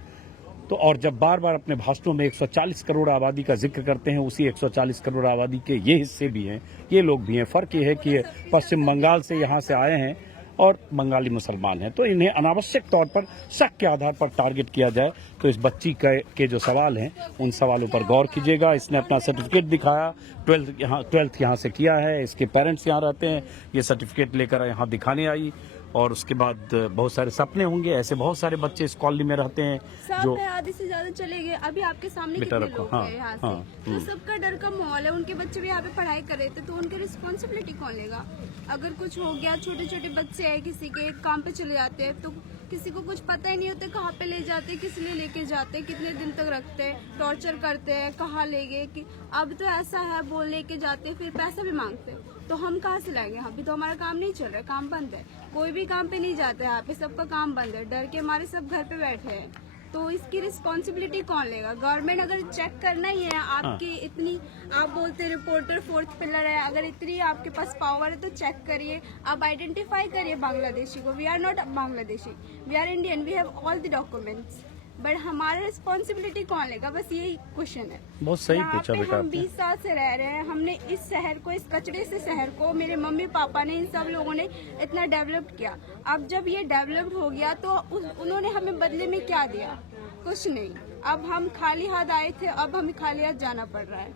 तो और जब बार बार अपने भाषणों में 140 करोड़ आबादी का जिक्र करते हैं, उसी 140 करोड़ आबादी के ये हिस्से भी हैं, ये लोग भी हैं। फर्क ये है कि ये पश्चिम बंगाल से यहाँ से आए हैं और बंगाली मुसलमान हैं, तो इन्हें अनावश्यक तौर पर शक के आधार पर टारगेट किया जाए। तो इस बच्ची के जो सवाल हैं, उन सवालों पर गौर कीजिएगा। इसने अपना सर्टिफिकेट दिखाया, 12th यहाँ से किया है, इसके पेरेंट्स यहाँ रहते हैं, ये सर्टिफिकेट लेकर यहाँ दिखाने आई। और उसके बाद बहुत सारे सपने होंगे, ऐसे बहुत सारे बच्चे इस कॉलोनी में रहते हैं जो आधे से ज्यादा चले गए। अभी आपके सामने बेटा कितने रखो, लोग हाँ, हैं यहाँ से, हाँ, तो सबका डर का माहौल है। उनके बच्चे भी यहाँ पे पढ़ाई कर रहे थे, तो उनकी रिस्पॉन्सिबिलिटी कौन लेगा? अगर कुछ हो गया, छोटे छोटे बच्चे हैं, किसी के काम पे चले जाते हैं, तो किसी को कुछ पता ही नहीं होता कहाँ पे ले जाते, किस लिए लेके जाते, कितने दिन तक रखते हैं, टॉर्चर करते हैं, कहाँ ले गए। कि अब तो ऐसा है, बोल लेके जाते हैं, फिर पैसा भी मांगते हैं, तो हम कहाँ से लाएंगे? यहाँ पे तो हमारा काम नहीं चल रहा है, काम बंद है, कोई भी काम पे नहीं जाता है यहाँ पे, सबका काम बंद है। डर के हमारे सब घर पे बैठे हैं, तो इसकी रिस्पॉन्सिबिलिटी कौन लेगा? गवर्नमेंट अगर चेक करना ही है, आपकी इतनी, आप बोलते रिपोर्टर 4th पिलर है, अगर इतनी आपके पास पावर है तो चेक करिए, आप आइडेंटिफाई करिए बांग्लादेशी को। We are not Bangladeshi, we are Indian, we have all the documents, but हमारा रिस्पॉन्सिबिलिटी कौन लेगा? बस यही क्वेश्चन है। बहुत सही यहाँ पूछा पे बेटा हम आपने। 20 साल से रह रहे हैं, हमने इस शहर को, इस कचड़े से शहर को, मेरे मम्मी पापा ने, इन सब लोगों ने इतना डेवलप किया। अब जब ये डेवलप हो गया तो उन्होंने हमें बदले में क्या दिया? कुछ नहीं। अब हम खाली हाथ आए थे, अब हमें खाली हाथ जाना पड़ रहा है।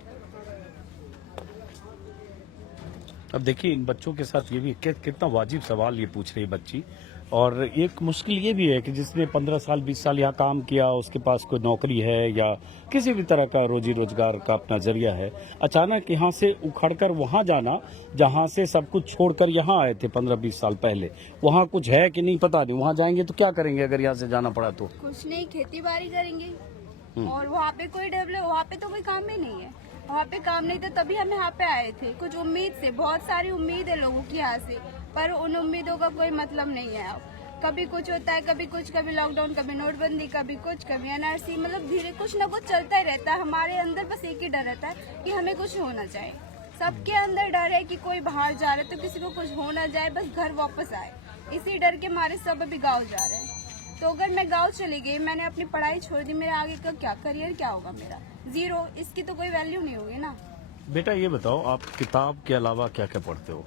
अब देखिए, इन बच्चों के साथ ये भी कितना वाजिब सवाल ये पूछ रही बच्ची। और एक मुश्किल ये भी है कि जिसने 15 साल 20 साल यहाँ काम किया, उसके पास कोई नौकरी है या किसी भी तरह का रोजी रोजगार का अपना जरिया है, अचानक यहाँ से उखड़कर वहाँ जाना, जहाँ से सब कुछ छोड़कर यहाँ आए थे 15-20 साल पहले, वहाँ कुछ है कि नहीं पता नहीं। वहाँ जाएंगे तो क्या करेंगे अगर यहाँ से जाना पड़ा तो? कुछ नहीं, खेती बाड़ी करेंगे। और वहाँ पे कोई डेवलप, वहाँ पे तो कोई काम ही नहीं है, वहाँ पे काम नहीं था, तभी हम यहाँ पे आए थे कुछ उम्मीद से। बहुत सारी उम्मीद है लोगों की यहाँ से, पर उन उम्मीदों का कोई मतलब नहीं है। अब कभी कुछ होता है, कभी कुछ, कभी लॉकडाउन, कभी नोटबंदी, कभी कुछ, कभी एनआरसी, मतलब धीरे कुछ ना कुछ चलता ही रहता है। हमारे अंदर बस एक ही डर रहता है कि हमें कुछ होना चाहिए। सबके अंदर डर है कि कोई बाहर जा रहा है तो किसी को कुछ हो ना जाए, बस घर वापस आए। इसी डर के मारे सब अभी गाँव जा रहे हैं। तो अगर मैं गाँव चली गई, मैंने अपनी पढ़ाई छोड़ दी, मेरे आगे का क्या करियर क्या होगा? मेरा जीरो, इसकी तो कोई वैल्यू नहीं होगी ना। बेटा ये बताओ, आप किताब के अलावा क्या क्या पढ़ते हो?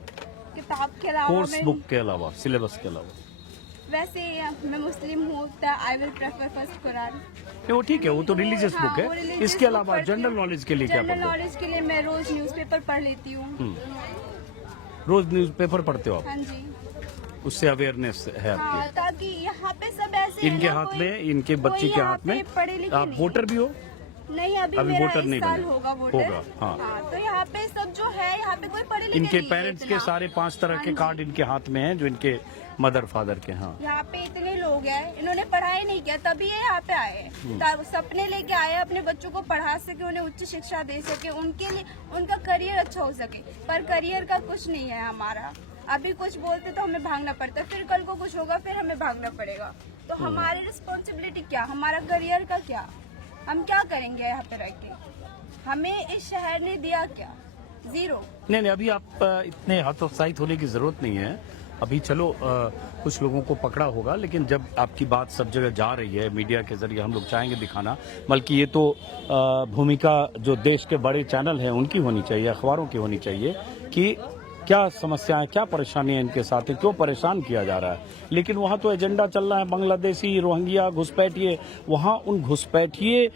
किताब के अलावा कोर्स मैं, बुक के अलावा, सिलेबस के अलावा? वैसे मैं मुस्लिम हूँ, I will prefer first Quran. वो ठीक है, वो तो रिलीजियस हाँ, बुक वो है। religious इसके book अलावा पढ़ती जनरल हूँ। नॉलेज के लिए क्या जनरल पढ़ते हो? नॉलेज के लिए मैं रोज न्यूज़पेपर पढ़ लेती हूँ। रोज न्यूज़पेपर पढ़ते हो आप? हाँ जी, उससे अवेयरनेस है हाँ, आपकी? ताकि यहाँ पे सब ऐसे है इनके ना, हाथ कोई- में, इनके बच्ची कोई के यहाँ हाथ में पे पढ़े लिखे आप नहीं वोटर भी हो? नहीं, अभी अभी मेरा वोटर इस नहीं साल बने। होगा वोटर। होगा, हाँ। तो यहाँ पे सब जो है, यहाँ पे कोई पढ़े लिखे इनके नहीं है पेरेंट्स के इतना। सारे 5 तरह के हाँ कार्ड इनके हाथ में हैं, जो इनके मदर फादर के। हाँ, यहाँ पे इतने लोग हैं, इन्होंने पढ़ाई नहीं किया, तभी ये यहाँ पे आए हैं। सपने लेके आए, अपने बच्चों को पढ़ा सके, उन्हें उच्च शिक्षा दे सके, उनके लिए उनका करियर अच्छा हो सके। पर करियर का कुछ नहीं है हमारा। अभी कुछ बोलते तो हमें भागना पड़ता है, फिर कल को कुछ होगा, फिर हमें भागना पड़ेगा। तो हमारी रिस्पॉन्सिबिलिटी क्या, हमारा करियर का क्या, हम क्या करेंगे यहाँ पे रह के? हमें इस शहर ने दिया क्या? जीरो। नहीं, अभी आप इतने हतोत्साहित होने की जरूरत नहीं है। अभी चलो कुछ लोगों को पकड़ा होगा, लेकिन जब आपकी बात सब जगह जा रही है, मीडिया के जरिए हम लोग चाहेंगे दिखाना, बल्कि ये तो भूमिका जो देश के बड़े चैनल हैं उनकी होनी चाहिए, अखबारों की होनी चाहिए कि क्या समस्याएं, क्या परेशानियां इनके साथ है, क्यों परेशान किया जा रहा है। लेकिन वहाँ तो एजेंडा चल रहा है बांग्लादेशी, रोहिंग्या, घुसपैठिए। वहाँ उन घुसपैठिए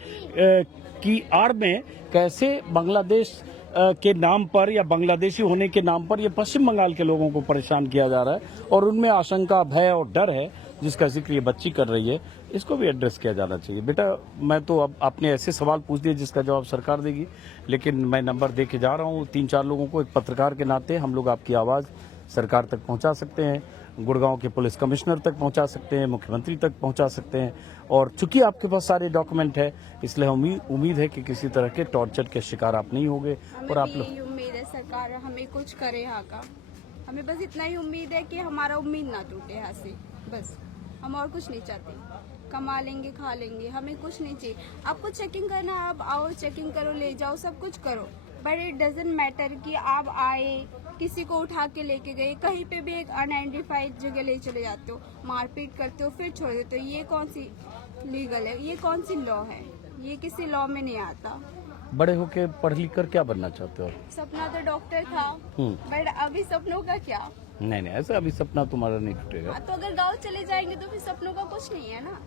की आड़ में कैसे बांग्लादेश के नाम पर या बांग्लादेशी होने के नाम पर ये पश्चिम बंगाल के लोगों को परेशान किया जा रहा है, और उनमें आशंका, भय और डर है जिसका जिक्र ये बच्ची कर रही है, इसको भी एड्रेस किया जाना चाहिए। बेटा, मैं तो अब आपने ऐसे सवाल पूछ दिए जिसका जवाब सरकार देगी, लेकिन मैं नंबर दे के जा रहा हूँ 3-4 लोगों को। एक पत्रकार के नाते हम लोग आपकी आवाज़ सरकार तक पहुंचा सकते हैं, गुड़गांव के पुलिस कमिश्नर तक पहुंचा सकते हैं, मुख्यमंत्री तक पहुंचा सकते हैं। और चूंकि आपके पास सारे डॉक्यूमेंट है, इसलिए उम्मीद है कि किसी तरह के टॉर्चर के शिकार आप नहीं होंगे। और आप लोग, यही उम्मीद है सरकार हमें कुछ करे यहाँ का, हमें बस इतना ही उम्मीद है कि हमारा उम्मीद ना टूटे यहाँ से, बस हम और कुछ नहीं चाहते। कमा लेंगे, खा लेंगे, हमें कुछ नहीं चाहिए। आपको चेकिंग करना, आप आओ, चेकिंग करो, ले जाओ, सब कुछ करो, बट इट डजेंट मैटर कि आप आए, किसी को उठा के लेके गए, कहीं पे भी एक अनआइडेंटिफाइड जगह ले चले जाते हो, मारपीट करते हो, फिर छोड़ देते हो। ये कौन सी लीगल है? ये कौन सी लॉ है? ये किसी लॉ में नहीं आता। बड़े होके पढ़ लिख कर क्या बनना चाहते हो? सपना तो डॉक्टर था, बट अभी सपनों का क्या? नहीं, ऐसा अभी सपना तुम्हारा नहीं टूटेगा। तो अगर गांव चले जाएंगे तो फिर सपनों का कुछ नहीं है ना।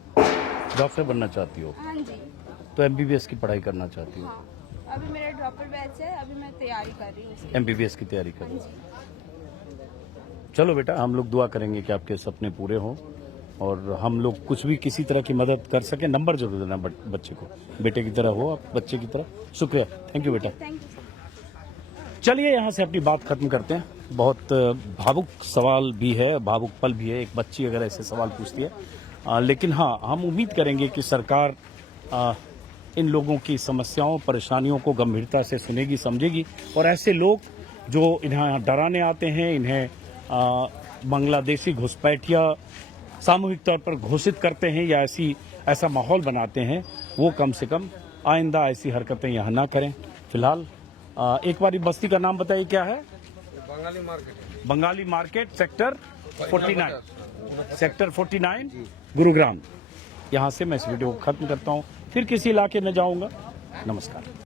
डॉक्टर बनना चाहती हो? हाँ जी। तो MBBS की पढ़ाई करना चाहती हो? हाँ, अभी मेरा ड्रॉपर बैच है, अभी मैं तैयारी कर रही हूँ। MBBS की तैयारी कर हाँ रही हो? जी। चलो बेटा, हम लोग दुआ करेंगे कि आपके सपने पूरे हों और हम लोग कुछ भी किसी तरह की मदद कर सके। नंबर जरूर देना बच्चे को, बेटे की तरह हो आप, बच्चे की तरह। शुक्रिया, थैंक यू बेटा। Thank you. चलिए यहाँ से अपनी बात खत्म करते हैं। बहुत भावुक सवाल भी है, भावुक पल भी है, एक बच्ची अगर ऐसे सवाल पूछती है। लेकिन हाँ, हम उम्मीद करेंगे कि सरकार इन लोगों की समस्याओं, परेशानियों को गंभीरता से सुनेगी, समझेगी। और ऐसे लोग जो इन्हें डराने आते हैं, इन्हें बांग्लादेशी घुसपैठिया सामूहिक तौर पर घोषित करते हैं या ऐसा माहौल बनाते हैं, वो कम से कम आइंदा ऐसी हरकतें यहाँ ना करें। फिलहाल एक बार बस्ती का नाम बताइए, क्या है? Bengali market sector 49 Gurugram. यहाँ से मैं इस वीडियो को खत्म करता हूँ, फिर किसी इलाके में जाऊँगा। नमस्कार।